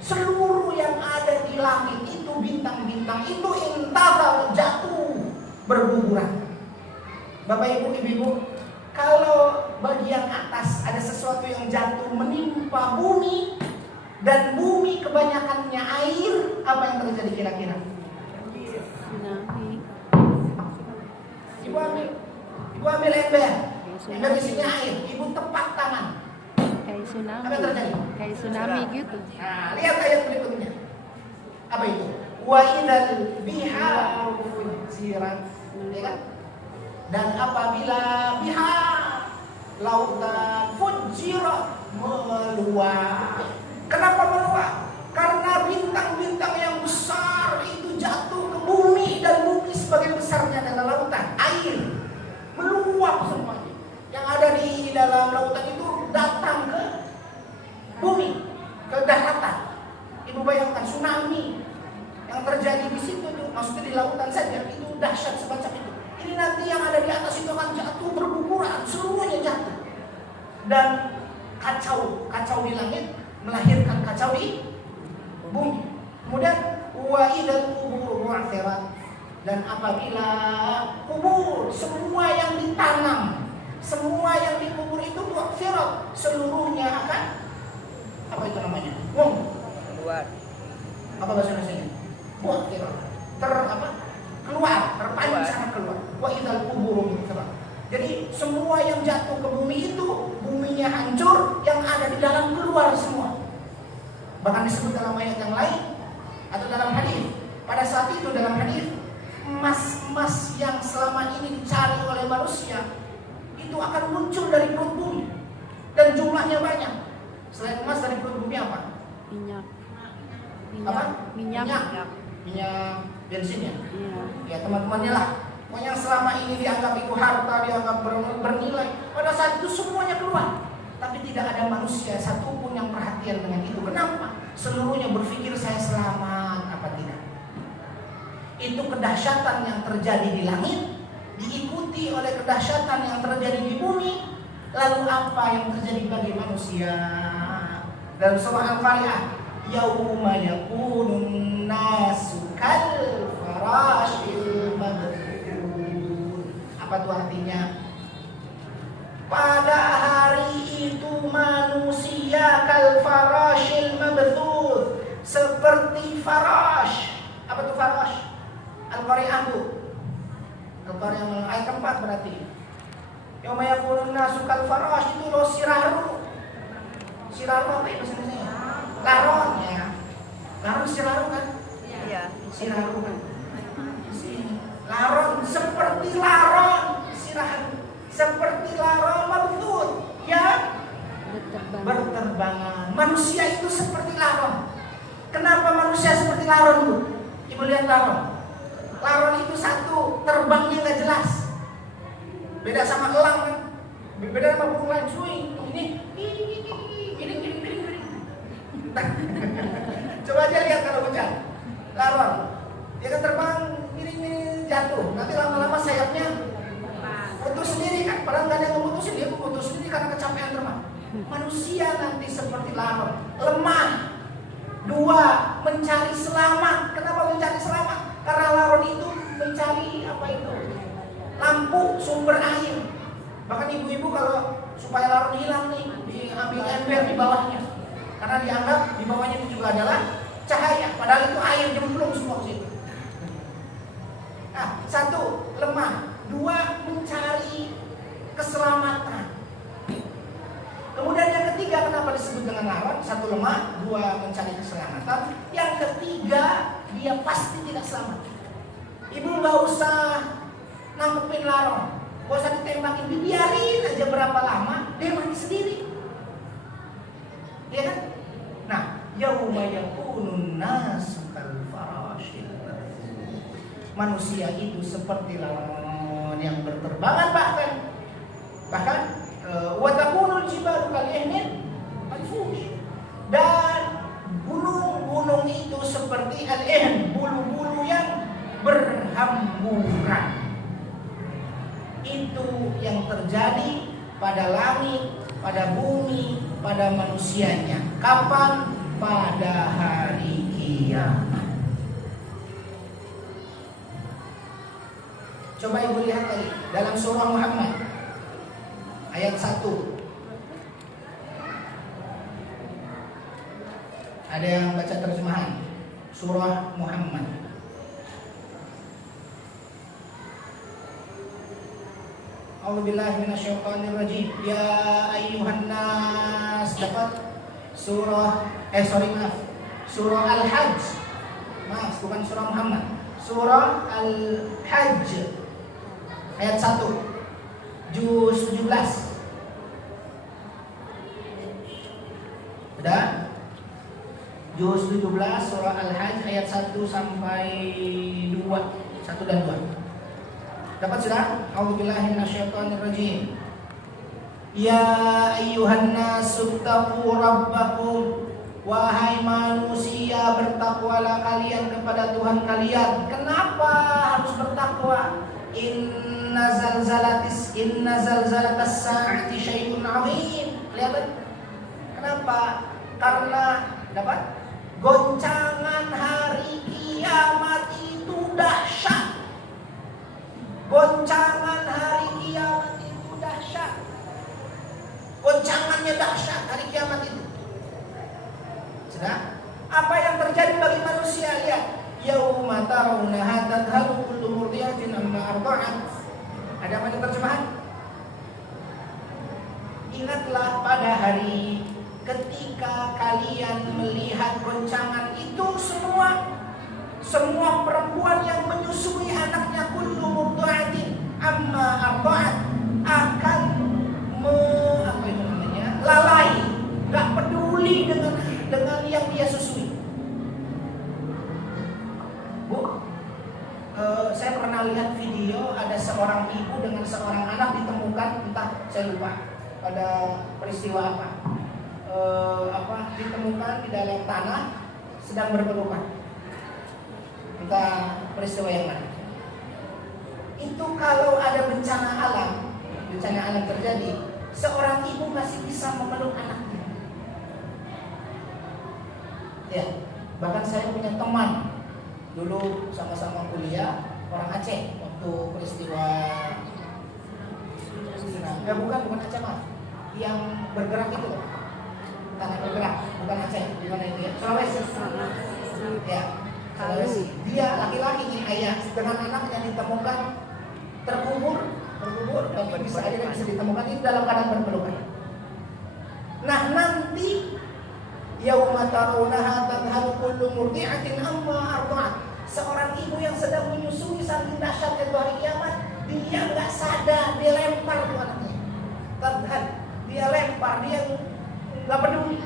Seluruh yang ada di langit itu bintang-bintang itu intafar, jatuh, berguguran. Bapak Ibu, Ibu-ibu, kalau bagian atas ada sesuatu yang jatuh menimpa bumi, dan bumi kebanyakannya air, apa yang terjadi kira-kira? Tsunami. Ibu ambil ember isinya air, ibu tepak tangan. Kayak tsunami. Apa yang terjadi? Kayak tsunami gitu. Nah, lihat ayat berikutnya. Apa itu? Wa idzal biharu fujirat. Ya kan? Dan apabila bihar, lautan, fujirat, meluap. Kenapa meluap? Karena bintang-bintang yang besar itu jatuh ke bumi, dan bumi sebagai besarnya adalah lautan, air, meluap semuanya. Yang ada di dalam lautan itu datang ke bumi, ke daratan. Ibu bayangkan tsunami yang terjadi di situ tuh, maksudnya di lautan saja itu dahsyat semacam itu. Ini nanti yang ada di atas itu akan jatuh berguguran, seluruhnya jatuh. Dan kacau di langit melahirkan kacau di bumi. Kemudian wa idzal qubur bu'thirat, dan apabila kubur, semua yang ditanam, semua yang dikubur itu bu'thirat, seluruhnya akan apa itu namanya? Keluar. Apa bahasa Indonesianya? Bu'thirat. Keluar, terpancing sana keluar. Wa idzal qubur bu'thirat. Jadi semua yang jatuh ke bumi itu, buminya hancur, yang ada di dalam keluar semua. Bahkan disebut dalam ayat yang lain atau dalam hadis. Pada saat itu dalam hadis, emas-emas yang selama ini dicari oleh manusia itu akan muncul dari perut bumi dan jumlahnya banyak. Selain emas, dari perut bumi apa? Minyak. Apa? Minyak. Minyak bensin ya? Iya. Ya teman-temannya lah. Pokoknya yang selama ini dianggap itu harta, dianggap bernilai, pada saat itu semuanya keluar. Tapi tidak ada manusia satupun yang perhatian dengan itu. Kenapa? Seluruhnya berpikir saya selamat apa tidak. Itu kedahsyatan yang terjadi di langit diikuti oleh kedahsyatan yang terjadi di bumi. Lalu apa yang terjadi bagi manusia? Dalam surah Al-Qari'ah, yauma yakunun nasu kal farashil mabthun. Apa itu artinya? Pada hari itu manusia kal farashil mabthun, seperti farash. Apa itu farash? Al-Qari'ah itu. Al-Qari'ah ayat keempat berarti. Yauma yakunun nasu kal farash itu loh siraru. Siraru apa itu sebenarnya? Laron ya. Laron siraru kan? Iya. Siraru kan. Laron seperti laron siraru. Seperti laron mabthun ya berterbangan. Manusia itu seperti laron. Kenapa manusia seperti laron, Bu? Ibu lihat laron. Laron itu satu, terbangnya nggak jelas. Beda sama elang kan? Beda sama burung lain. Swing. Ini giring. Coba aja lihat kalau hujan. Laron. Dia kan terbang, giring jatuh. Nanti lama-lama sayapnya putus sendiri kan? Padahal nggak ada yang memutusin, dia putus sendiri karena kecapean terbang. Manusia nanti seperti laron, lemah. Dua, mencari selamat. Kenapa mencari selamat? Karena laron itu mencari apa itu? Lampu, sumber air. Bahkan ibu-ibu kalau supaya laron hilang nih, diambil ember di bawahnya. Karena dianggap di bawahnya itu juga adalah cahaya. Padahal itu air jemplung semua ke situ. Nah, satu, lemah. Dua, mencari keselamatan. Kemudian yang ketiga, kenapa disebut dengan laron? Satu, lemah. Dua, mencari keselamatan. Yang ketiga, dia pasti tidak selamat. Ibu gak usah nangkepin laron, gak usah ditembakin, dibiarin aja berapa lama, dia mati sendiri. Iya kan? Nah, yauma yakunun nasu kal farashil mabthun. Manusia itu seperti laron yang berterbangan, bahkan wa takunul jibalu kal ihnin manfush. Dan gunung-gunung itu seperti al-ihn, bulu-bulu yang berhamburan. Itu yang terjadi pada langit, pada bumi, pada manusianya. Kapan? Pada hari kiamat. Coba ibu lihat tadi dalam surah Muhammad ayat 1. Ada yang baca terjemahan surah Muhammad. A'udzubillahi minasyaitonirrajim. Ya ayyuhan nas. Dapat surah surah Al-Hajj. Maaf, bukan surah Muhammad. Surah Al-Hajj ayat 1. Juz 17. Sudah? Juz 17 surah Al-Hajj ayat 1 sampai 2. 1 dan 2. Dapat sudah? A'udzubillahi minasyaitonirrajim. Ya ayyuhan nasu taqu rabbakum. Wahai manusia, bertakwalah kalian kepada Tuhan kalian. Kenapa harus bertakwa? Inna zalzalatas sa'ati syai'un 'azim. Lihat. Kenapa? Karena dapat goncangan hari kiamat itu dahsyat. Goncangan hari kiamat itu dahsyat. Goncangannya dahsyat hari kiamat itu. Sudah? Apa yang terjadi bagi manusia? Lihat. Yauma tarawunaha tadhhalu kullu murdi'atin amma arda'at. Ada apa terjemahan? Ingatlah pada hari ketika kalian melihat goncangan itu, semua perempuan yang menyusui anaknya kullu murdi'atin amma arda'at akan saya pernah lihat video ada seorang ibu dengan seorang anak ditemukan, entah saya lupa pada peristiwa apa, ditemukan di dalam tanah sedang berpelukan, entah peristiwa yang mana. Itu kalau ada bencana alam terjadi, seorang ibu masih bisa memeluk anaknya. Ya, bahkan saya punya teman dulu sama-sama kuliah, orang Aceh, waktu peristiwa bukan Aceh mah, yang bergerak itu loh, tanah bergerak, bukan Aceh, gimana itu ya, Sulawesi. Ya, Sulawesi. Dia laki-laki nih, ayah dengan anaknya ditemukan terkubur, tapi bisa ditemukan itu dalam keadaan berpelukan. Nah, nanti yauma tarawunaha tadhhalu kullu murdi'atin amma arda'at. Seorang ibu yang sedang menyusui saking dahsyatnya hari kiamat, dia nggak sadar, dia lempar tuh anaknya. Tadhhal, dia lempar, dia nggak peduli.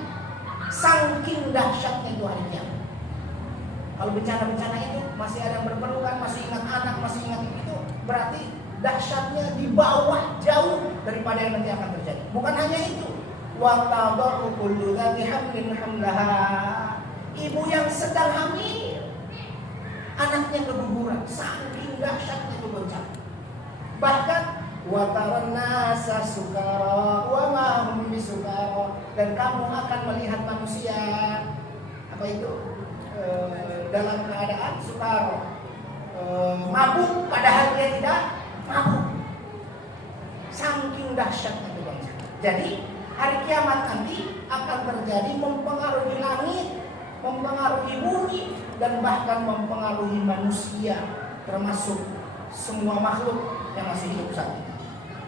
Saking dahsyatnya hari kiamat. Kalau bencana-bencana itu masih ada yang berpelukan, masih ingat anak, masih ingat itu, berarti dahsyatnya di bawah jauh daripada yang nanti akan terjadi. Bukan hanya itu, wa tadau kullu dzati hamlin hamlaha. Ibu yang sedang hamil, anaknya keguguran, saking dahsyatnya itu bencana. Bahkan wa taran nasa sukara wa ma hum bisukara, dan kamu akan melihat manusia apa itu dalam keadaan sukara, mabuk padahal dia tidak mabuk. Saking dahsyatnya itu bencana. Jadi hari kiamat nanti akan terjadi, mempengaruhi langit, mempengaruhi bumi, dan bahkan mempengaruhi manusia, termasuk semua makhluk yang masih hidup saat ini.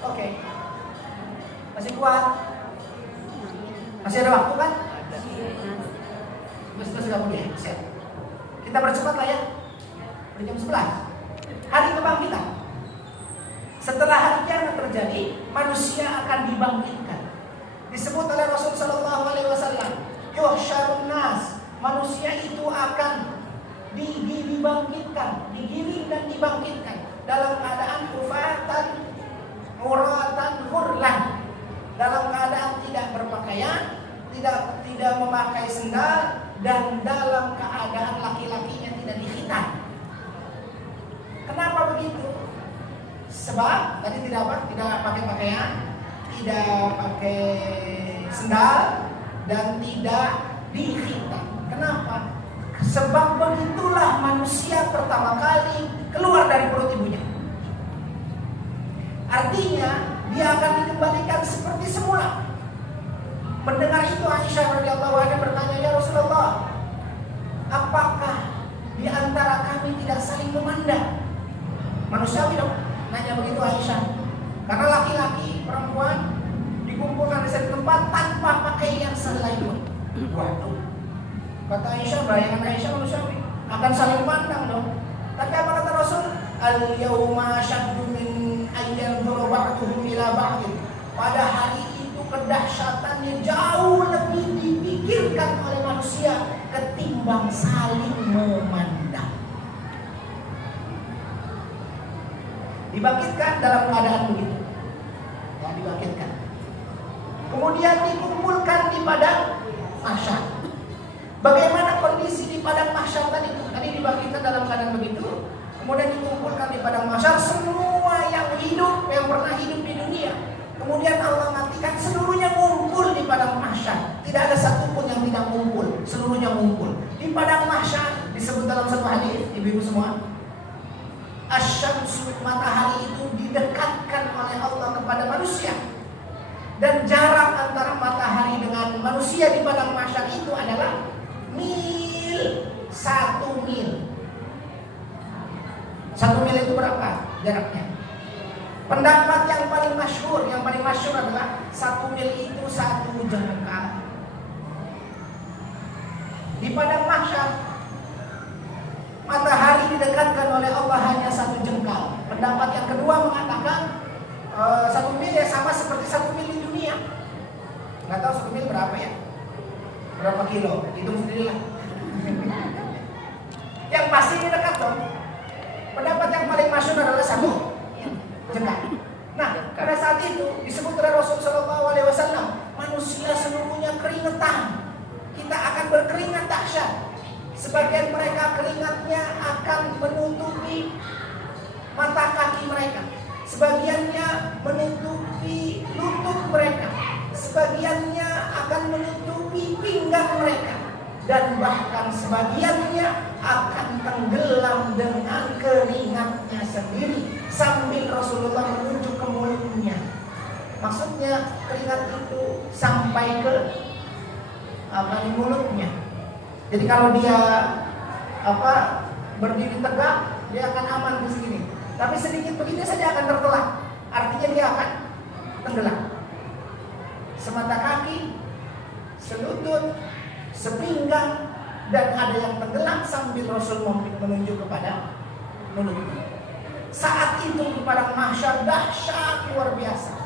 Oke. Masih kuat? Masih ada waktu kan? Masih 30 ya? Siap. Kita percepat lah ya. Udah jam 11. Hari kebangkitan. Setelah hari kiamat terjadi, manusia akan dibangkitkan. Disebut oleh Rasul sallallahu alaihi wasallam, yuhsyarun nas, manusia itu akan dibangkitkan, digiring dan dibangkitkan dalam keadaan kufatan, uratan, hurlan, dalam keadaan tidak berpakaian, tidak memakai sendal, dan dalam keadaan laki-lakinya tidak dikhitan. Kenapa begitu? Sebab tadi tidak pakai pakaian, tidak pakai sendal, dan tidak dikhitan. Kenapa? Sebab begitulah manusia pertama kali keluar dari perut ibunya. Artinya dia akan dikembalikan seperti semula. Mendengar itu Aisyah radhiyallahu anha bertanya, ya Rasulullah, apakah di antara kami tidak saling memandang? Manusiawi dong, nanya begitu Aisyah. Karena laki-laki, perempuan dikumpulkan di satu tempat tanpa pakaian selain itu. Waduh, kata Aisyah, bayangan Aisyah manusiawi akan saling pandang dong. Tapi apa kata Rasul? Al-yawma syaddu min ayyan ba'duhum ila ba'din. Pada hari itu kedahsyatannya jauh lebih dipikirkan oleh manusia ketimbang saling memandang. Dibangkitkan dalam keadaan begitu. Ya, dibangkitkan. Kemudian dikumpulkan di padang mahsyar. Bagaimana kondisi di padang mahsyar tadi? Tadi dibangkitkan dalam keadaan begitu. Kemudian dikumpulkan di padang mahsyar semua yang hidup, yang pernah hidup di dunia. Kemudian Allah matikan, seluruhnya ngumpul di padang mahsyar. Tidak ada satupun yang tidak ngumpul, seluruhnya ngumpul. Di padang mahsyar disebut dalam satu hadis, ibu-ibu semua, asyamsu, matahari itu didekatkan oleh Allah kepada manusia. Dan jarak antara matahari dengan manusia di padang mahsyar itu adalah mil, 1 mil. 1 mil itu berapa jaraknya? Pendapat yang paling masyhur adalah 1 mil itu 1 jengkal. Di padang mahsyar matahari didekatkan oleh Allah hanya 1 jengkal. Pendapat yang kedua mengatakan 1 mil ya sama seperti 1 mil di dunia. Nggak tahu 1 mil berapa ya? Berapa kilo? Hitung sendirilah. Yang pasti ini dekat dong. Pendapat yang yang masyhur adalah satu jengkal. Nah, pada saat itu disebut oleh Rasulullah SAW, manusia seluruhnya keringetan. Kita akan berkeringat dahsyat. Sebagian mereka keringatnya akan menutupi mata kaki mereka, sebagiannya menutupi lutut mereka, sebagiannya akan menutupi pinggang mereka, dan bahkan sebagiannya akan tenggelam dengan keringatnya sendiri sambil Rasulullah menunjuk ke mulutnya. Maksudnya keringat itu sampai ke di mulutnya. Jadi kalau dia berdiri tegak, dia akan aman di sini. Tapi sedikit begini saja akan tertelan. Artinya dia akan tenggelam. Semata kaki, selutut, sepinggang, dan ada yang tenggelam sambil Rasul menunjuk kepada mulutnya. Saat itu kepada mahsyar dahsyat luar biasa.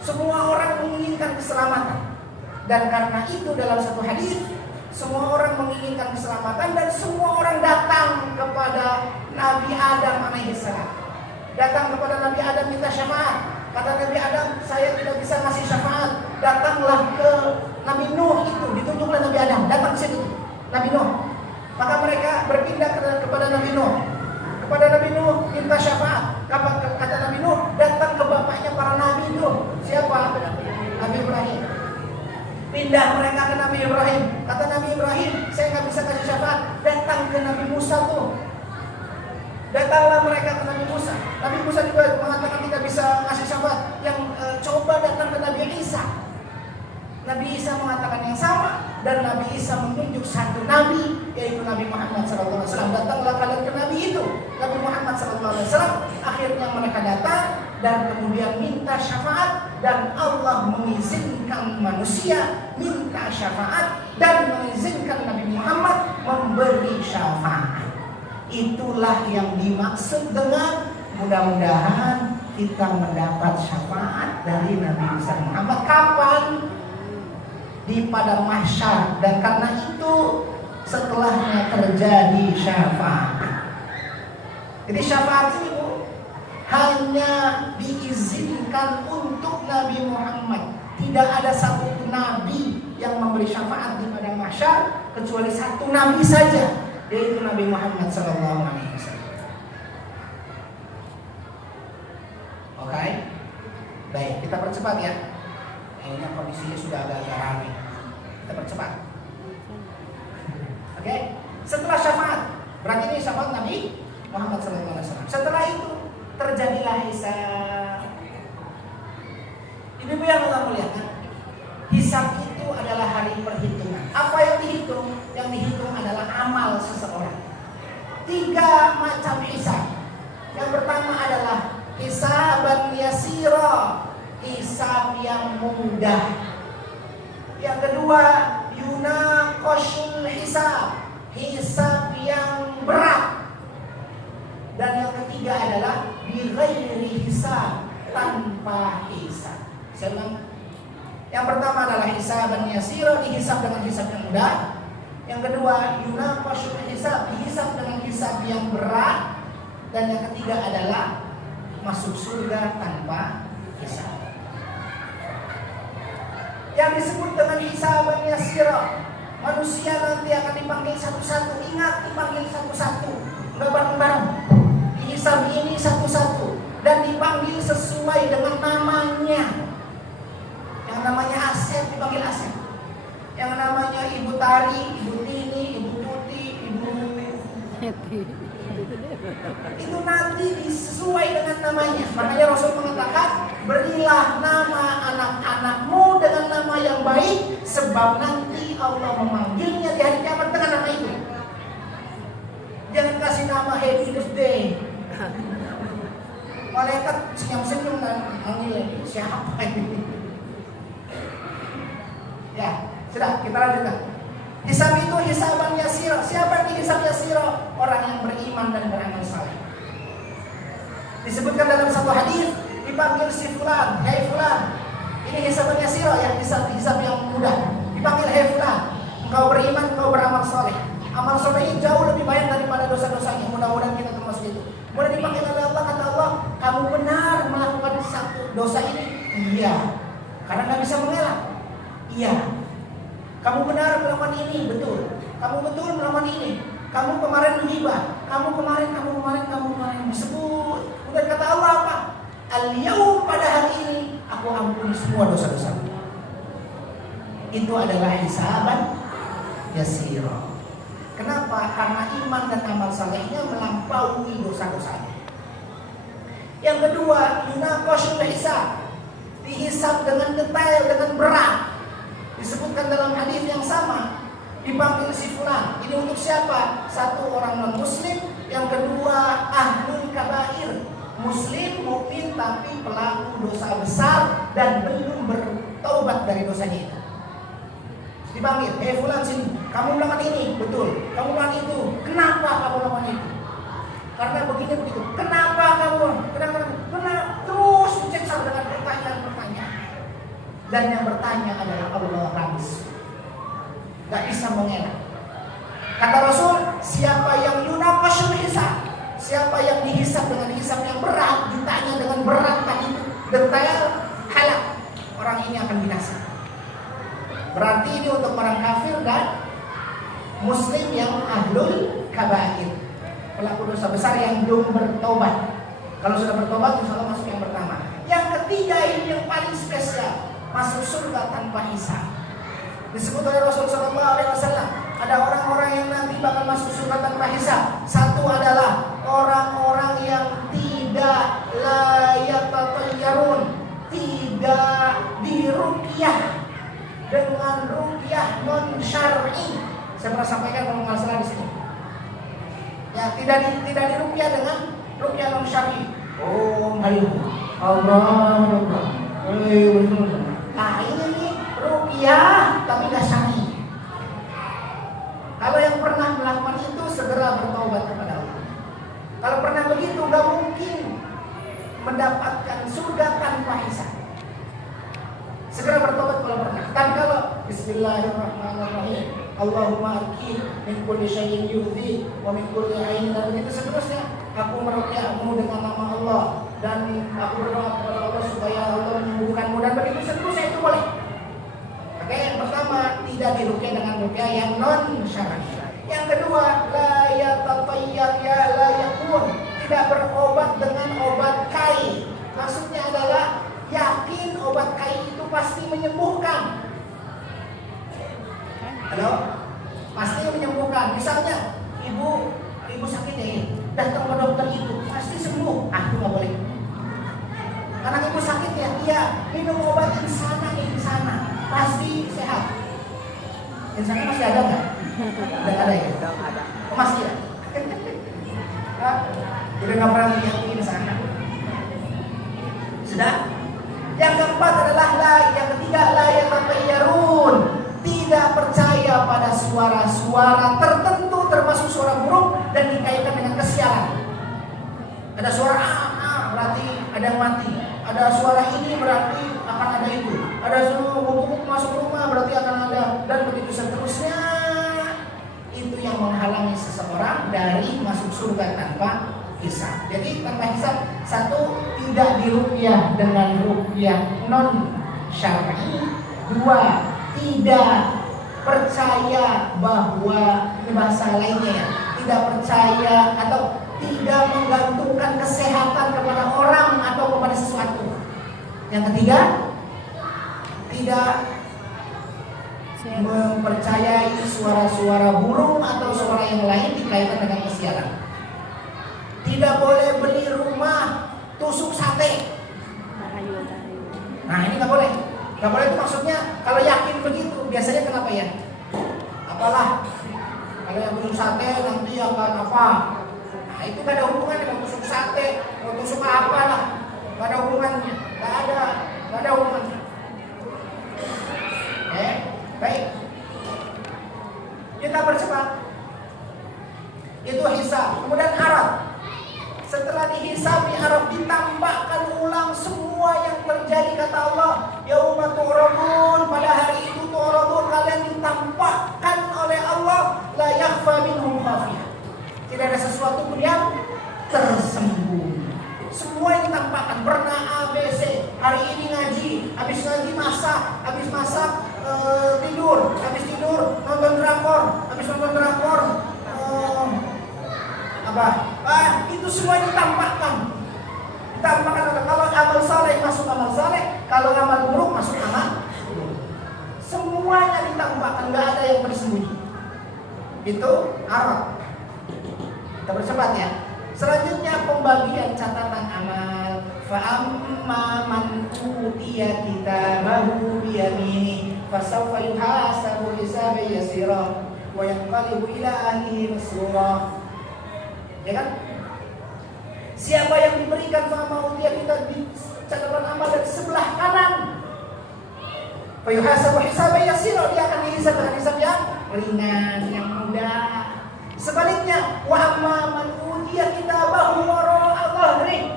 Semua orang menginginkan keselamatan. Dan karena itu dalam satu hadis, semua orang menginginkan keselamatan dan semua orang datang kepada Nabi Adam alaihissalam. Datang kepada Nabi Adam minta syafaat. Kata Nabi Adam, saya tidak bisa ngasih syafaat. Datanglah ke Nabi Nuh itu, ditunjuklah Nabi Adam, datang ke situ, Nabi Nuh. Maka mereka berpindah kepada Nabi Nuh. Kepada Nabi Nuh minta syafaat. Kata Nabi Nuh, datang ke bapaknya para nabi itu. Siapa? Nabi Ibrahim. Pindah mereka ke Nabi Ibrahim. Kata Nabi Ibrahim, saya nggak bisa kasih syafaat. Datang ke Nabi Musa tuh. Datanglah mereka ke Nabi Musa. Nabi Musa juga mengatakan tidak bisa kasih syafaat. Yang coba datang ke Nabi Isa. Nabi Isa mengatakan yang sama, dan Nabi Isa menunjuk satu Nabi, yaitu Nabi Muhammad SAW. Datanglah kalian ke Nabi itu, Nabi Muhammad SAW. Akhirnya mereka datang dan kemudian minta syafaat, dan Allah mengizinkan manusia minta syafaat dan mengizinkan Nabi Muhammad memberi syafaat. Itulah yang dimaksud dengan mudah-mudahan kita mendapat syafaat dari Nabi Muhammad. Kapan? Di padang mahsyar. Dan karena itu setelahnya terjadi syafaat. Jadi syafaat ini hanya diizinkan untuk Nabi Muhammad. Tidak ada satu nabi yang memberi syafaat di padang mahsyar kecuali satu nabi saja, yaitu Nabi Muhammad SAW. Oke, baik, kita percepat ya. Kayaknya kondisinya sudah agak-agak ramai. Kita percepat. Oke, setelah syafaat, berarti ini syafaat Nabi Muhammad SAW. Setelah itu terjadilah hisab. Ibu yang Allah muliakan, hisab itu adalah hari perhitungan. Apa yang dihitung? Yang dihitung adalah amal seseorang. 3 macam hisab. Yang pertama adalah hisaban yasira, hisab yang mudah. Yang kedua, yunaqashul hisab, hisab yang berat. Dan yang ketiga adalah bighairi hisab, tanpa hisab. Saya ulang. Yang pertama adalah hisaban yasira, dihisab dengan hisab yang mudah. Yang kedua, yunaqashul hisab, dihisab dengan hisab yang berat. Dan yang ketiga adalah masuk surga tanpa hisab. Yang disebut dengan hisaban yasira, manusia nanti akan dipanggil satu-satu. Ingat, dipanggil satu-satu, enggak bareng-bareng. Dihisab ini satu-satu dan dipanggil sesuai dengan namanya. Yang namanya Asep dipanggil Asep. Yang namanya Ibu Tari, Ibu Tini, Ibu Tuti, Ibu itu nanti disesuai dengan namanya. Makanya Rasul mengatakan, berilah nama anak-anakmu dengan nama yang baik, sebab nanti Allah memanggilnya di hari kiamat dengan nama itu. Jangan kasih nama Happy Birthday. Malaikat senyum-senyum dan manggil siapa ini? Ya, sudah kita lanjutkan. Hisab itu hisaban yasira. Siapa yang hisab yasira? Orang yang beriman dan beramal saleh. Disebutkan dalam satu hadis, dipanggil si fulan, hei fulan. Ini hisaban yasira, yang hisab yang mudah. Dipanggil hei fulan, engkau beriman, engkau beramal saleh. Amal saleh ini jauh lebih banyak daripada dosa-dosanya. Mudah-mudahan kita termasuk itu. Kemudian dipanggil kemarin hibah, kamu kemarin disebut. Kemudian kata Allah apa? Al-yaum, pada hari ini aku ampuni semua dosa-dosa. Itu adalah hisaban yasira. Kenapa? Karena iman dan amal salehnya melampaui dosa-dosanya. Yang kedua, yunaqashul hisab, dihisab dengan detail, dengan berat. Disebutkan dalam hadis yang sama, dipanggil si fulan. Ini untuk siapa? Satu, orang non muslim. Yang kedua, ahlul kabair, muslim mukmin tapi pelaku dosa besar dan belum bertaubat dari dosanya itu. Dipanggil, fulan sini, kamu melakukan ini, betul. Kamu melakukan itu, kenapa kamu melakukan itu? Karena begini begitu. Kenapa kamu? Kenapa? Terus dicekal dengan pertanyaan-pertanyaan. Dan yang bertanya adalah Allah Rabbis. Gak bisa mengelak. Kata Rasul, siapa yang yunaqashul hisab, siapa yang dihisab dengan hisab yang berat, ditanya dengan berat tadi, detail, halak, orang ini akan binasa. Berarti ini untuk orang kafir dan muslim yang ahlul kabair, pelaku dosa besar yang belum bertobat. Kalau sudah bertobat, insya Allah masuk yang pertama. Yang ketiga ini yang paling spesial, masuk surga tanpa hisab. Disebut oleh Rasulullah SAW, ada orang-orang yang nanti bakal masuk surga tanpa hisab. Satu adalah orang-orang yang tidak layatatayyarun, tidak diruqyah dengan ruqyah non syar'i. Saya pernah sampaikan kalau nggak salah di sini. Ya, tidak diruqyah dengan ruqyah non syar'i. Oh, ayo, Allah, nah ini nih ruqyah tapi nggak syar'i. Kalau yang pernah melakukan itu segera bertaubat kepada Allah. Kalau pernah begitu nggak mungkin mendapatkan surga tanpa hisab. Segera bertobat kalau pernah. Tapi kalau Bismillahirrahmanirrahim, Allahumma arki min kulli syai'in yudhi wa min kulli ainin, dan begitu seterusnya. Aku meruqyahmu dengan nama Allah dan aku berdoa kepada Allah supaya Allah menyembuhkanmu, dan begitu seterusnya, itu boleh. Oke, yang pertama tidak diruqyah dengan ruqyah yang non syar'i. Yang kedua, la yatatayyar ya la yakun, tidak berobat dengan obat kai. Maksudnya adalah yakin obat kai itu pasti menyembuhkan. Halo? Pasti menyembuhkan. Misalnya ibu sakit ya, datang ke dokter itu pasti sembuh. Ah, itu nggak boleh. Anak ibu sakit ya, iya, minum obat insana pasti sehat. Insana masih ada nggak? Udah ada ya? Ada. Oh, masih ya? Udah nggak pernah lihat insana. Sudah? Yang keempat adalah yang ketiga, la yatatayyarun, tidak percaya pada suara-suara tertentu termasuk suara burung dan dikaitkan dengan kesialan. Ada suara berarti ada yang mati. Ada suara ini berarti akan ada itu. Ada suara bubuk masuk rumah berarti akan ada, dan begitu seterusnya. Itu yang menghalangi seseorang dari masuk surga tanpa hisab. Jadi tanpa hisab, satu, tidak diruqyah dengan ruqyah non syar'i. Dua, tidak percaya bahwa, ini bahasa lainnya ya, tidak percaya atau tidak menggantungkan kesehatan kepada orang atau kepada sesuatu. Yang ketiga, tidak mempercayai suara-suara burung atau suara yang lain dikaitkan dengan kesialan. Tidak boleh beli rumah tusuk sate. Nah, ini nggak boleh. Nggak boleh itu maksudnya kalau yakin begitu. Biasanya kenapa ya? Apalah, kalau yang tusuk sate nanti akan apa? Nah, itu nggak ada hubungan dengan tusuk sate, mau tusuk apa lah, nggak ada hubungannya, nggak ada hubungannya. Baik. Kita bercepat. Itu hisab. Kemudian arab. Setelah dihisab di Arab, ditambahkan ulang semua yang terjadi. Kata Allah, yauma tu'radun, pada hari itu tu'radun, kalian ditampakkan oleh Allah, la yakhfa minhum khafiyah. Tidak ada sesuatu pun yang tersembunyi. Semua yang ditampakkan, pernah A, B, C. Hari ini ngaji, habis ngaji masak, habis masak tidur, habis tidur nonton drakor, habis nonton drakor Apa? Itu semua ditambahkan. Kalau amal saleh masuk amal saleh, kalau amal buruk masuk amal buruk. Semuanya ditambahkan, nggak ada yang bersembunyi. Itu Arab. Kita bersebat ya. Selanjutnya pembagian catatan amal. Fa'amma man utiya kitabahu biyamini fasawfa yuhasabu hisaban yasira wa yanqalibu ila ahlihi masrura. Ya kan? Siapa yang diberikan fa'amma utiya kita di catatan amal dari sebelah kanan, fa yuhasabu hisaban yasira, dia akan dihisab dengan hisab yang ringan, yang mudah. Sebaliknya, wa amma man utiya kitabahu wara'a dhahri,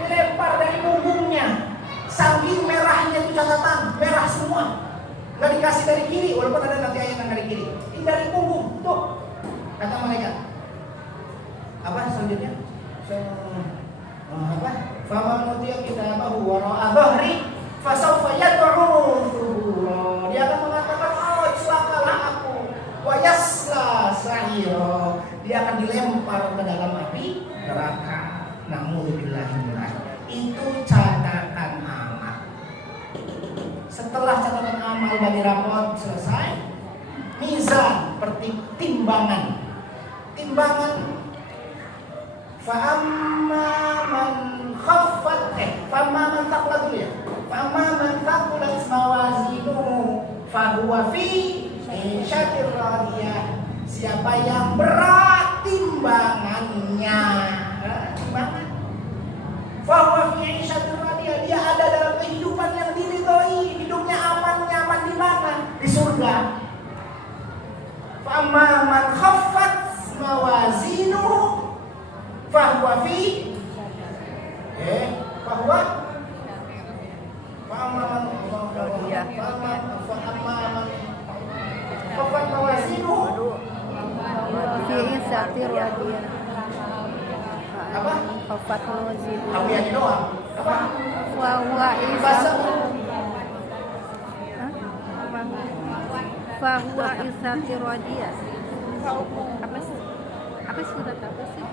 dilempar dari punggungnya. Saking merahnya itu catatan, merah semua. Enggak dikasih dari kiri, walaupun ada nanti ayat yang dari kiri. Ini dari punggung, tuh. Kata malaikat. Apa selanjutnya? Apa? Faman utiya kitabahu wara'a dhahri fasawfa yad'u thubura. Dia akan mengatakan, "Oh, celakalah aku." Wa yasla sa'ira. Dia akan dilempar ke dalam api neraka. Na'udzubillahi minzalik. Itu catatan amal. Setelah catatan amal dari rapot selesai, mizan, timbangan. Fa'amma man khaffat fa'amma man thaqulat dulu ya. Fa'amma man thaqulat mawazinuhu fahuwa fi 'ishatir radiyah. Siapa yang berat timbangannya, timbangan. Fahuwa fi 'ishatir radiyah, dia ada dalam kehidupan yang diridhoi, hidupnya aman, nyaman di mana? Di surga. Fa'amma man khaffat mawazinuhu fahuwa fi fahuwa fa'amma man khaffat mawazinuhu fi isatir radiyah. apa? Khaffat mawazinuhu. Awiyah doang. Apa? Wa huwa isatir radiyah. Apa surat apa sih?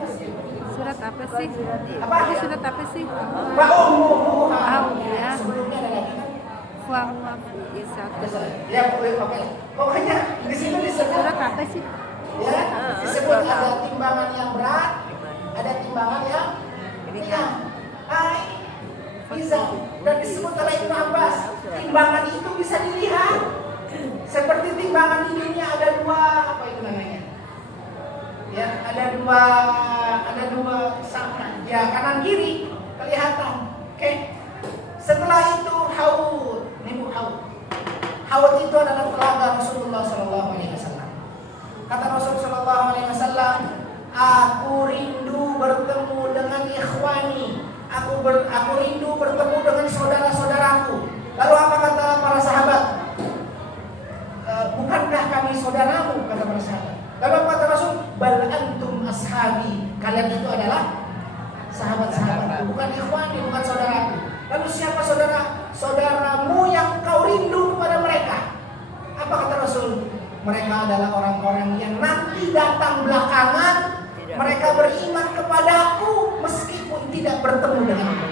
Surat apa sih? Apa? Itu surat apa sih? Ya. Sebelumnya ada lagi kan? Wa huwa isatir. Ya, oke. Pokoknya di sini disebut Surat apa sih? ya, disebut ada timbangan yang berat, ada timbangan yang ringan. Bisa dan disebut oleh Ibnu Abbas, timbangan itu bisa dilihat. Seperti timbangan di dunia ada dua, apa itu namanya? Ya, ada dua sana, ya kanan kiri kelihatan. Oke. Setelah itu haud, ini haud. Haud itu adalah telaga Rasulullah Shallallahu Alaihi Wasallam. Kata Rasul Shallallahu Alaihi Wasallam, aku rindu bertemu dengan ikhwani. Aku rindu bertemu dengan saudara-saudaraku. Lalu apa kata para sahabat? Bukankah kami saudaramu? Kata para sahabat. Lalu apa kata Rasul? Bal antum ashabi. Kalian itu adalah sahabat-sahabatku, bukan ikhwani, bukan saudaraku. Lalu siapa saudaramu yang kau rindu kepada mereka? Apa kata Rasul? Mereka adalah orang-orang yang nanti datang belakangan. Mereka beriman kepadaku meskipun tidak bertemu denganku.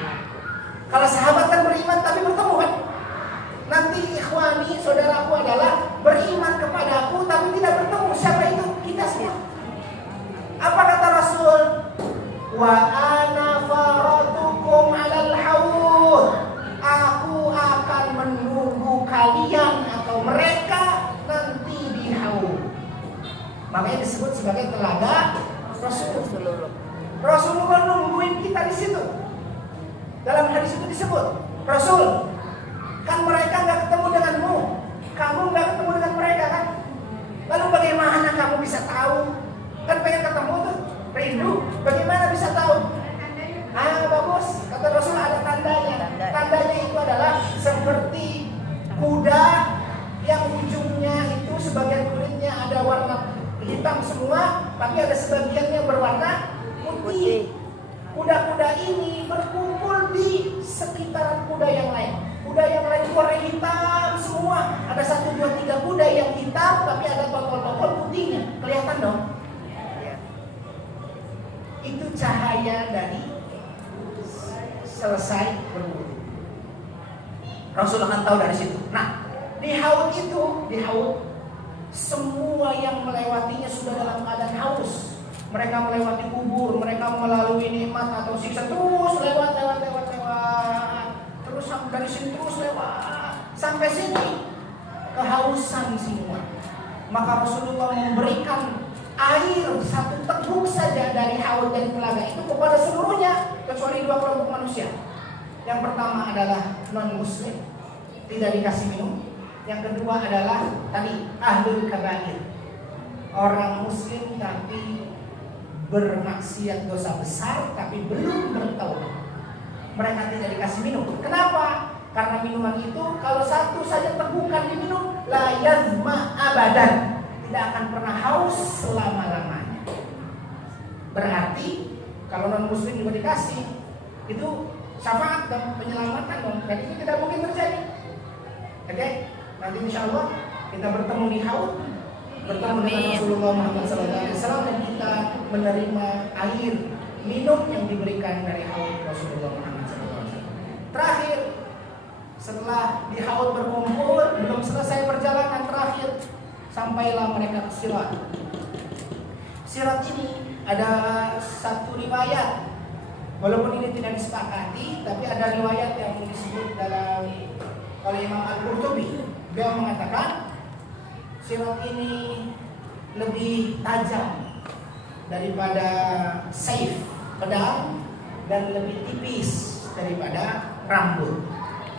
Kalau sahabat kan beriman tapi bertemu kan? Nanti ikhwani, saudaraku adalah beriman kepadaku tapi tidak bertemu. Siapa itu? Kita semua. Apa kata Rasul? Wa ana faratukum 'alal haud. Aku akan menunggu kalian atau mereka nanti di haud. Makanya disebut sebagai telaga Rasulullah. Rasulullah nungguin kita di situ. Dalam hadis itu disebut, Rasul, kan mereka nggak ketemu denganmu, kamu nggak ketemu dengan mereka kan? Lalu bagaimana kamu bisa tahu? Kan pengen ketemu tuh, rindu. Bagaimana bisa tahu? Bagus. Kata Rasul ada tandanya. Tandanya itu adalah seperti kuda yang ujungnya itu sebagian kulitnya ada warna hitam semua, tapi ada sebagian yang berwarna putih. Kuda-kuda ini berkumpul di sekitaran kuda yang lain. Kuda yang lain warna hitam semua. Ada 1, 2, 3 kuda yang hitam, tapi ada tokol-tokol putihnya. Kelihatan dong? itu cahaya dari selesai berwudu. Rasul akan tahu dari situ. Nah, di haud itu, semua yang melewatinya sudah dalam keadaan haus. Mereka melewati kubur, mereka melalui nikmat atau siksa, terus lewat. Terus dari sini terus lewat sampai sini kehausan semua. Maka Rasulullah memberikan air satu teguk saja dari haud, dari telaga itu kepada seluruhnya kecuali dua kelompok manusia. Yang pertama adalah non muslim, tidak dikasih minum. Yang kedua adalah tadi ahlul kabair, orang muslim tapi bermaksiat dosa besar tapi belum bertaubat. Mereka tidak dikasih minum. Kenapa? Karena minuman itu kalau satu saja tegukan diminum, la yazma abadan, tidak akan pernah haus selama-lamanya. Berarti kalau non muslim juga dikasih, itu syafaat dan penyelamatan dong. Dan itu tidak mungkin terjadi. Oke? Nanti insya Allah kita bertemu di haud, bertemu dengan Rasulullah Muhammad SAW, dan kita menerima air minum yang diberikan dari haud Rasulullah Muhammad SAW. Terakhir, setelah di haud berkumpul, belum selesai perjalanan terakhir, sampailah mereka ke Sirat. Sirat ini ada satu riwayat, walaupun ini tidak disepakati, tapi ada riwayat yang disebut oleh Imam Al-Qurtubi. Beliau mengatakan Sirat ini lebih tajam daripada saif, pedang, dan lebih tipis daripada rambut.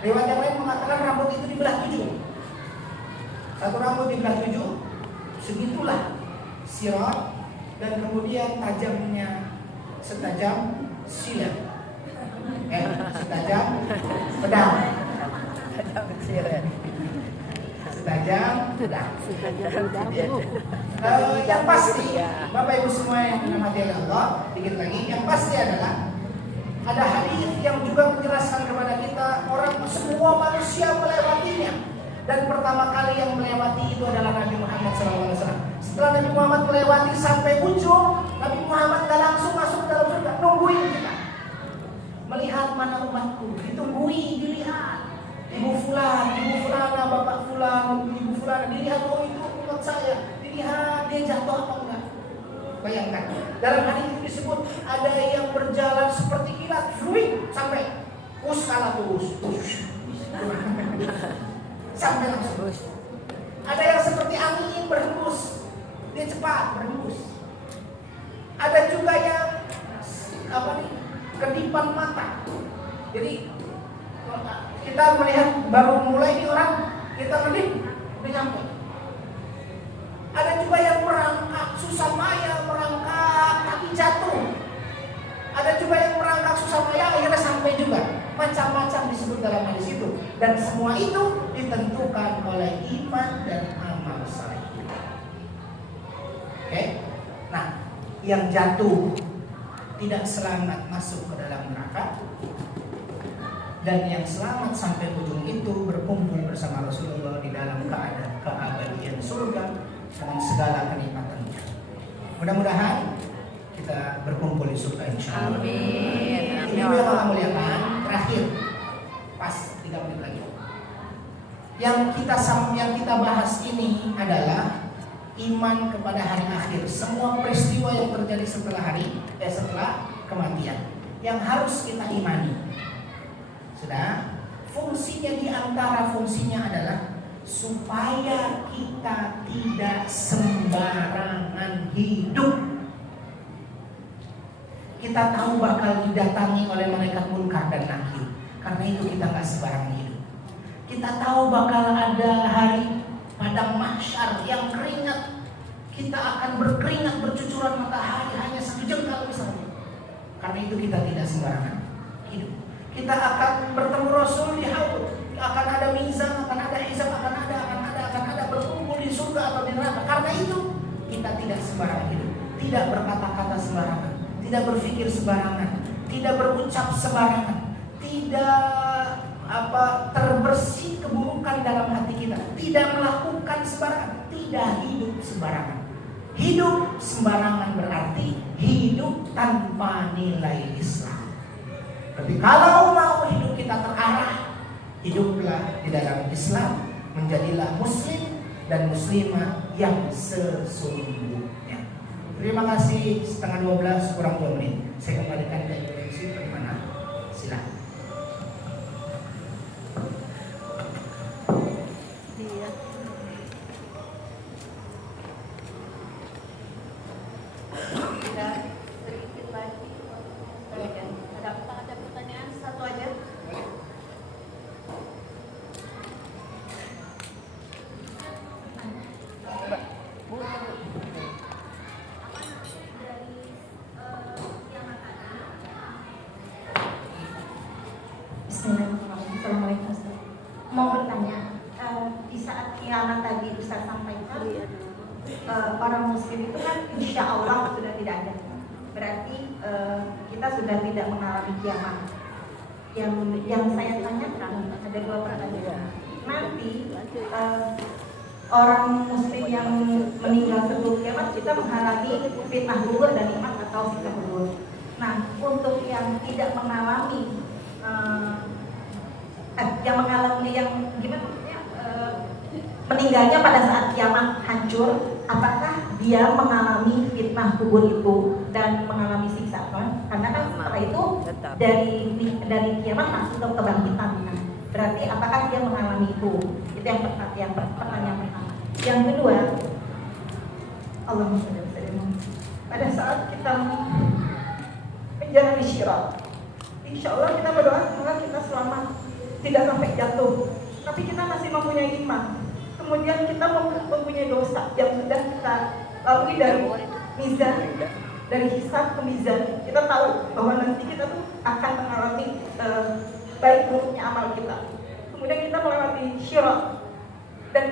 Riwayat yang lain mengatakan rambut itu dibelah 7. Satu rambut dibelah 7, segitulah Sirat, dan kemudian tajamnya setajam silat, setajam pedang, setajam pedang. Yang pasti, Bapak Ibu semua yang dirahmati Allah, dikit lagi, yang pasti adalah ada hadis yang juga menjelaskan kepada kita orang semua manusia melewatinya, dan pertama kali yang melewati itu adalah Nabi Muhammad SAW. Setelah Nabi Muhammad melewati sampai ujung, Nabi Muhammad gak langsung masuk ke dalam surga, nungguin kita. Melihat mana umatku, ditungguin, dilihat. Ibu fulana, bapak fulan, ibu fulana, dilihat, oh itu umat saya, dilihat dia jatuh apa enggak. Bayangkan, dalam hadis itu disebut ada yang berjalan seperti kilat, sampai kalah terus, sampai langsung. Ada yang seperti angin berhembus, dia cepat berhembus. Ada juga yang kedipan mata. Jadi kita melihat baru mulai di orang, kita kedip, udah nyampe. Ada juga yang merangkak susah payah, merangkak tapi jatuh. Ada juga yang merangkak susah payah akhirnya sampai juga. Macam-macam disebut dalam hadis itu, dan semua itu ditentukan oleh iman dan amal saleh. Oke? Nah, yang jatuh tidak selamat masuk ke dalam neraka, dan yang selamat sampai ujung itu berkumpul bersama Rasulullah di dalam keadaan keabadian surga dengan segala kenikmatannya. Mudah-mudahan kita berkumpul di surga insyaallah. Amin. Ini yang Allah muliakan. Terakhir, pas 3 menit lagi. Yang kita bahas ini adalah iman kepada hari akhir. Semua peristiwa yang terjadi setelah kematian yang harus kita imani. Sudah, fungsinya di antara fungsinya adalah supaya kita tidak sembarangan hidup. Kita tahu bakal didatangi oleh malaikat munkar dan nakir. Karena itu kita gak sembarangan hidup. Kita tahu bakal ada hari padang mahsyar yang keringat. Kita akan berkeringat bercucuran matahari hanya 1 jengkal misalnya. Karena itu kita tidak sembarangan hidup. Kita akan bertemu Rasul di haud. Akan ada mizan, akan ada hisab, akan ada berkumpul di surga atau di neraka. Karena itu kita tidak sembarangan hidup. Tidak berkata-kata sembarangan, tidak berpikir sembarangan, tidak berucap sembarangan, tidak terbersih keburukan dalam hati kita, tidak melakukan sembarangan, tidak hidup sembarangan. Hidup sembarangan berarti hidup hidup tanpa nilai Islam. Tapi kalau mau hidup kita terarah, hiduplah di dalam Islam, menjadilah muslim dan muslimah yang sesungguhnya. Terima kasih. 11:30 kurang 2 menit. Saya kembalikan ke Indonesia. Bagaimana? Silakan. Iya. Sudah sedikit lagi. Ada pertanyaan satu aja. Bismillahirrahmanirrahim. Assalamualaikum Ustaz. Mau bertanya, di saat kiamat tadi Ustaz sampaikan, orang muslim itu kan insya Allah sudah tidak ada. Berarti kita sudah tidak mengalami kiamat. Yang saya tanyakan ada 2 pertanyaan. Nanti orang muslim yang meninggal sebelum kiamat, kita mengalami fitnah kubur dan iman atau fitnah kubur. Nah, untuk yang tidak mengalami yang gimana maksudnya, meninggalnya pada saat kiamat hancur, apakah dia mengalami fitnah kubur itu dan mengalami siksa kan? Karena kan setelah itu dari kiamat masuk ke kebangkitan. Nah, berarti apakah dia mengalami itu? Itu yang pertanyaan pertama. Yang kedua, Allahumma shalli ala sayyidina. Pada saat kita menjalani syirat, insya Allah kita berdoa semoga kita selamat, tidak sampai jatuh. Tapi kita masih mempunyai iman. Kemudian kita mempunyai dosa yang sudah kita lalui dari mizan, dari hisab ke mizan. Kita tahu bahwa nanti kita tuh akan mengalami baik buruknya amal kita. Kemudian kita melewati syirat dan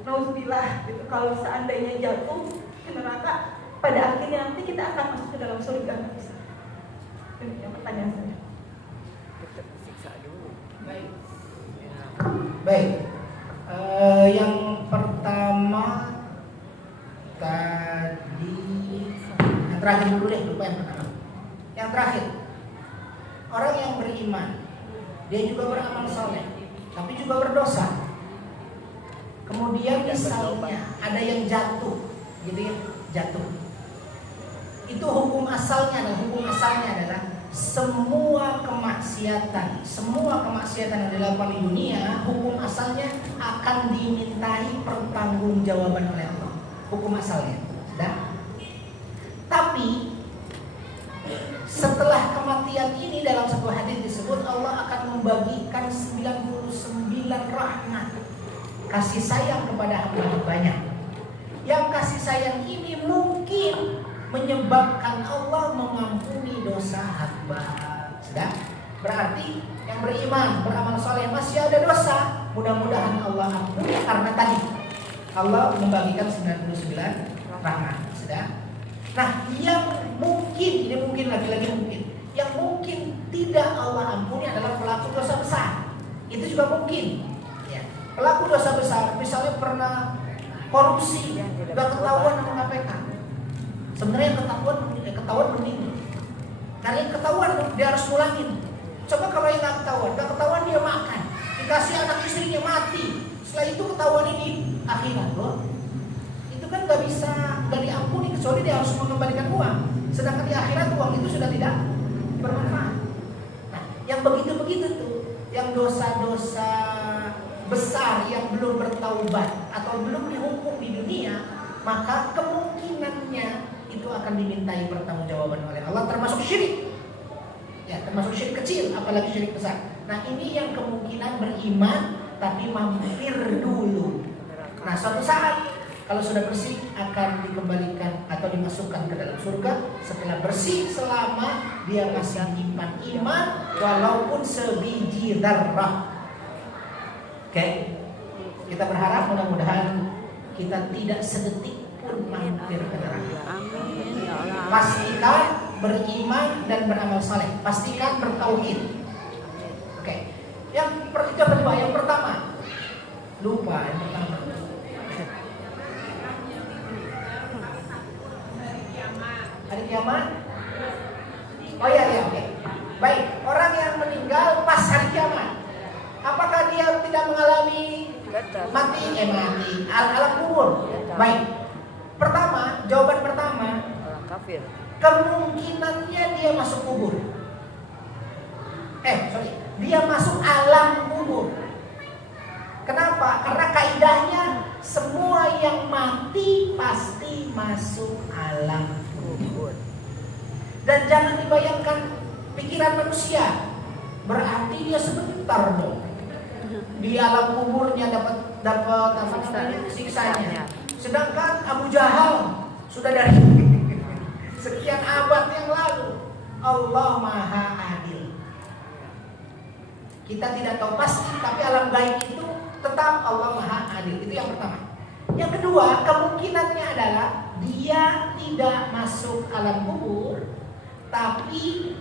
nauzubillah gitu, kalau seandainya jatuh ke neraka, pada akhirnya nanti kita akan masuk ke dalam surga. Ini pertanyaan saya. Baik. Yang pertama tadi, yang terakhir dulu deh, lupa yang pertama. Yang terakhir, orang yang beriman, dia juga beramal saleh, tapi juga berdosa. Kemudian misalnya ada yang jatuh, gitu ya, jatuh. Itu hukum asalnya adalah semua kemaksiatan yang dilakukan di dunia, hukum asalnya akan dimintai pertanggungjawaban oleh Allah. Hukum asalnya, sudah. Tapi setelah kematian ini, dalam satu hadis disebut Allah akan membagikan 99 rahmat, kasih sayang kepada hamba-hambanya. Yang kasih sayang ini mungkin menyebabkan Allah mengampuni dosa hamba. Sudah? Berarti yang beriman, beramal soleh masih ada dosa, mudah-mudahan Allah ampuni, karena tadi Allah membagikan 99 rahmat. Sudah? Nah, yang mungkin, ini mungkin lagi-lagi mungkin, yang mungkin tidak Allah ampuni adalah pelaku dosa besar. Itu juga mungkin. Ya. Pelaku dosa besar, misalnya pernah korupsi, udah ketahuan sama KPK. Sebenarnya ketahuan mending. Karena yang ketahuan dia harus mulangin. Coba kalau yang nggak ketahuan dia makan, dikasih anak istrinya mati. Setelah itu ketahuan ini akhirat loh. Itu kan nggak diampuni kecuali dia harus mengembalikan uang. Sedangkan di akhirat uang itu sudah tidak bermanfaat. Nah, yang begitu tuh, yang dosa-dosa besar yang belum bertaubat atau belum dihukum di dunia, maka kemungkinannya itu akan dimintai pertanggungjawaban oleh Allah, termasuk syirik. Ya, termasuk syirik kecil, apalagi syirik besar. Nah, ini yang kemungkinan beriman tapi mampir dulu. Nah, suatu saat kalau sudah bersih akan dikembalikan atau dimasukkan ke dalam surga. Setelah bersih, selama dia masih menyimpan iman walaupun sebiji dzarrah. Oke. Kita berharap mudah-mudahan kita tidak sedetik pun mampir ke neraka. Amin ya Allah. Pastikan beriman dan beramal saleh. Pastikan bertauhid. Oke. Yang kedua, yang pertama. Lupa yang pertama. Hari kiamat Oh iya, oke. Baik, orang yang meninggal pas hari kiamat, apakah dia tidak mengalami mati? Alam kubur. Baik. Pertama, jawaban pertama, Orang kafir. kemungkinannya dia masuk kubur. Dia masuk alam kubur. Kenapa? Karena kaidahnya semua yang mati pasti masuk alam kubur. Dan jangan dibayangkan pikiran manusia, berarti dia sebentar dong di alam kuburnya dapat siksanya. Sedangkan Abu Jahal sudah dari sekian abad yang lalu. Allah Maha Adil. Kita tidak tahu pasti, tapi alam gaib itu tetap Allah Maha Adil. Itu yang pertama. Yang kedua, kemungkinannya adalah dia tidak masuk alam kubur, tapi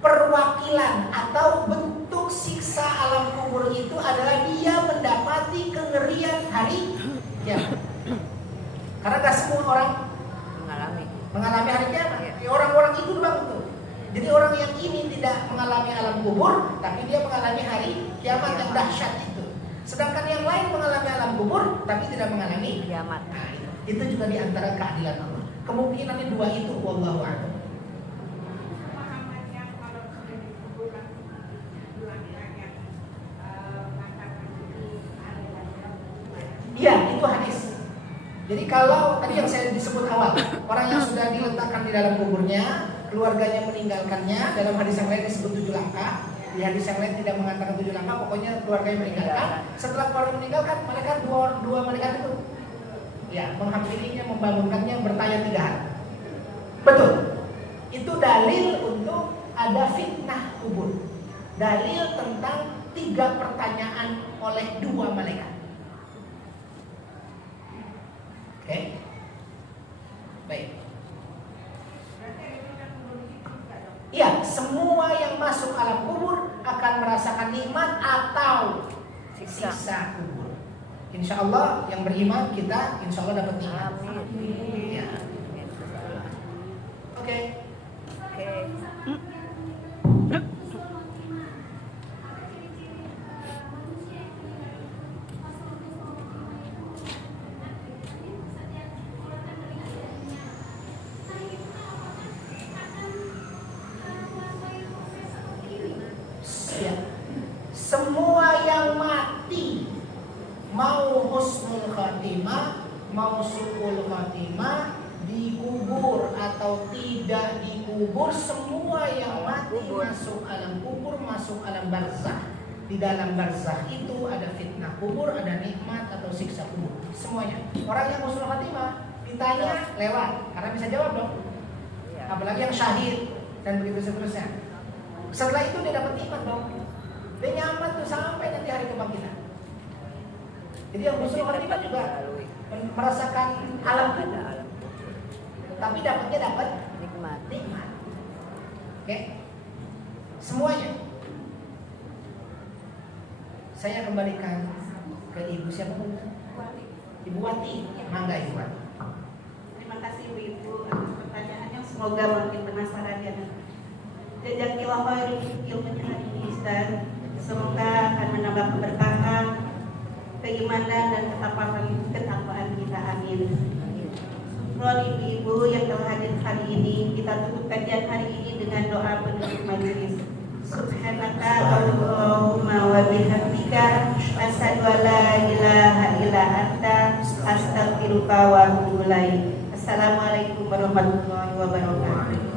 perwakilan atau bentuk siksa alam kubur itu adalah dia mendapati kengerian hari kiamat. Karena gak semua orang mengalami hari kiamat. Orang-orang itu doang tuh. Jadi orang yang ini tidak mengalami alam kubur, tapi dia mengalami hari kiamat yang dahsyat itu. Sedangkan yang lain mengalami alam kubur, tapi tidak mengalami Kiamat. Nah, itu juga diantara keadilan Allah. Kemungkinannya dua itu, wallahu a'lam. Iya, itu hadis. Jadi kalau tadi yang saya disebut awal, orang yang sudah diletakkan di dalam kuburnya, keluarganya meninggalkannya, dalam hadis yang lain disebut 7 langkah. Di hadis yang lain tidak mengatakan 7 langkah, pokoknya keluarganya meninggalkan. Setelah keluarga meninggalkan, malaikat dua malaikat itu menghampirinya, membangunkannya, bertanya 3 hari. Betul. Itu dalil untuk ada fitnah kubur. Dalil tentang 3 pertanyaan oleh 2 malaikat. Oke. Baik. Iya, semua yang masuk alam kubur akan merasakan nikmat atau siksa kubur. Insya Allah yang beriman kita insya Allah dapat nikmat. Amin. Ya. Oke. Ya. Semua yang mati, mau husnul khatimah, mau su'ul khatimah, dikubur atau tidak dikubur, semua yang mati masuk alam kubur, masuk alam barzakh. Di dalam barzakh itu ada fitnah kubur, ada nikmat atau siksa kubur, semuanya. Orang yang husnul khatimah ditanya lewat, karena bisa jawab dong. Apalagi yang syahid dan begitu seterusnya. Setelah itu dia dapat nikmat dong. Dia nyaman tuh sampai nanti hari kebangkitan. Jadi yang husnul khatimah juga merasakan alam kubur, tapi dapat nikmat. Oke? Semuanya. Saya kembalikan ke Ibu siapa Bu? Ibu Wati. Mangga Ibu Wati. Terima kasih Ibu atas pertanyaannya. Semoga makin penasaran ya. Jazakillahu khairan ilmunya hari ini Ustaz. Semoga akan menambah keberkahan, keimanan dan ketakwaan kita. Amin. Mohon ibu-ibu yang telah hadir hari ini, kita tutup kajian hari ini dengan doa penutup majelis. Subhanaka Allahumma wa bihamdika asyhadu an la ilaha illa anta astaghfiruka wa atubu ilaik. Assalamualaikum warahmatullahi wabarakatuh.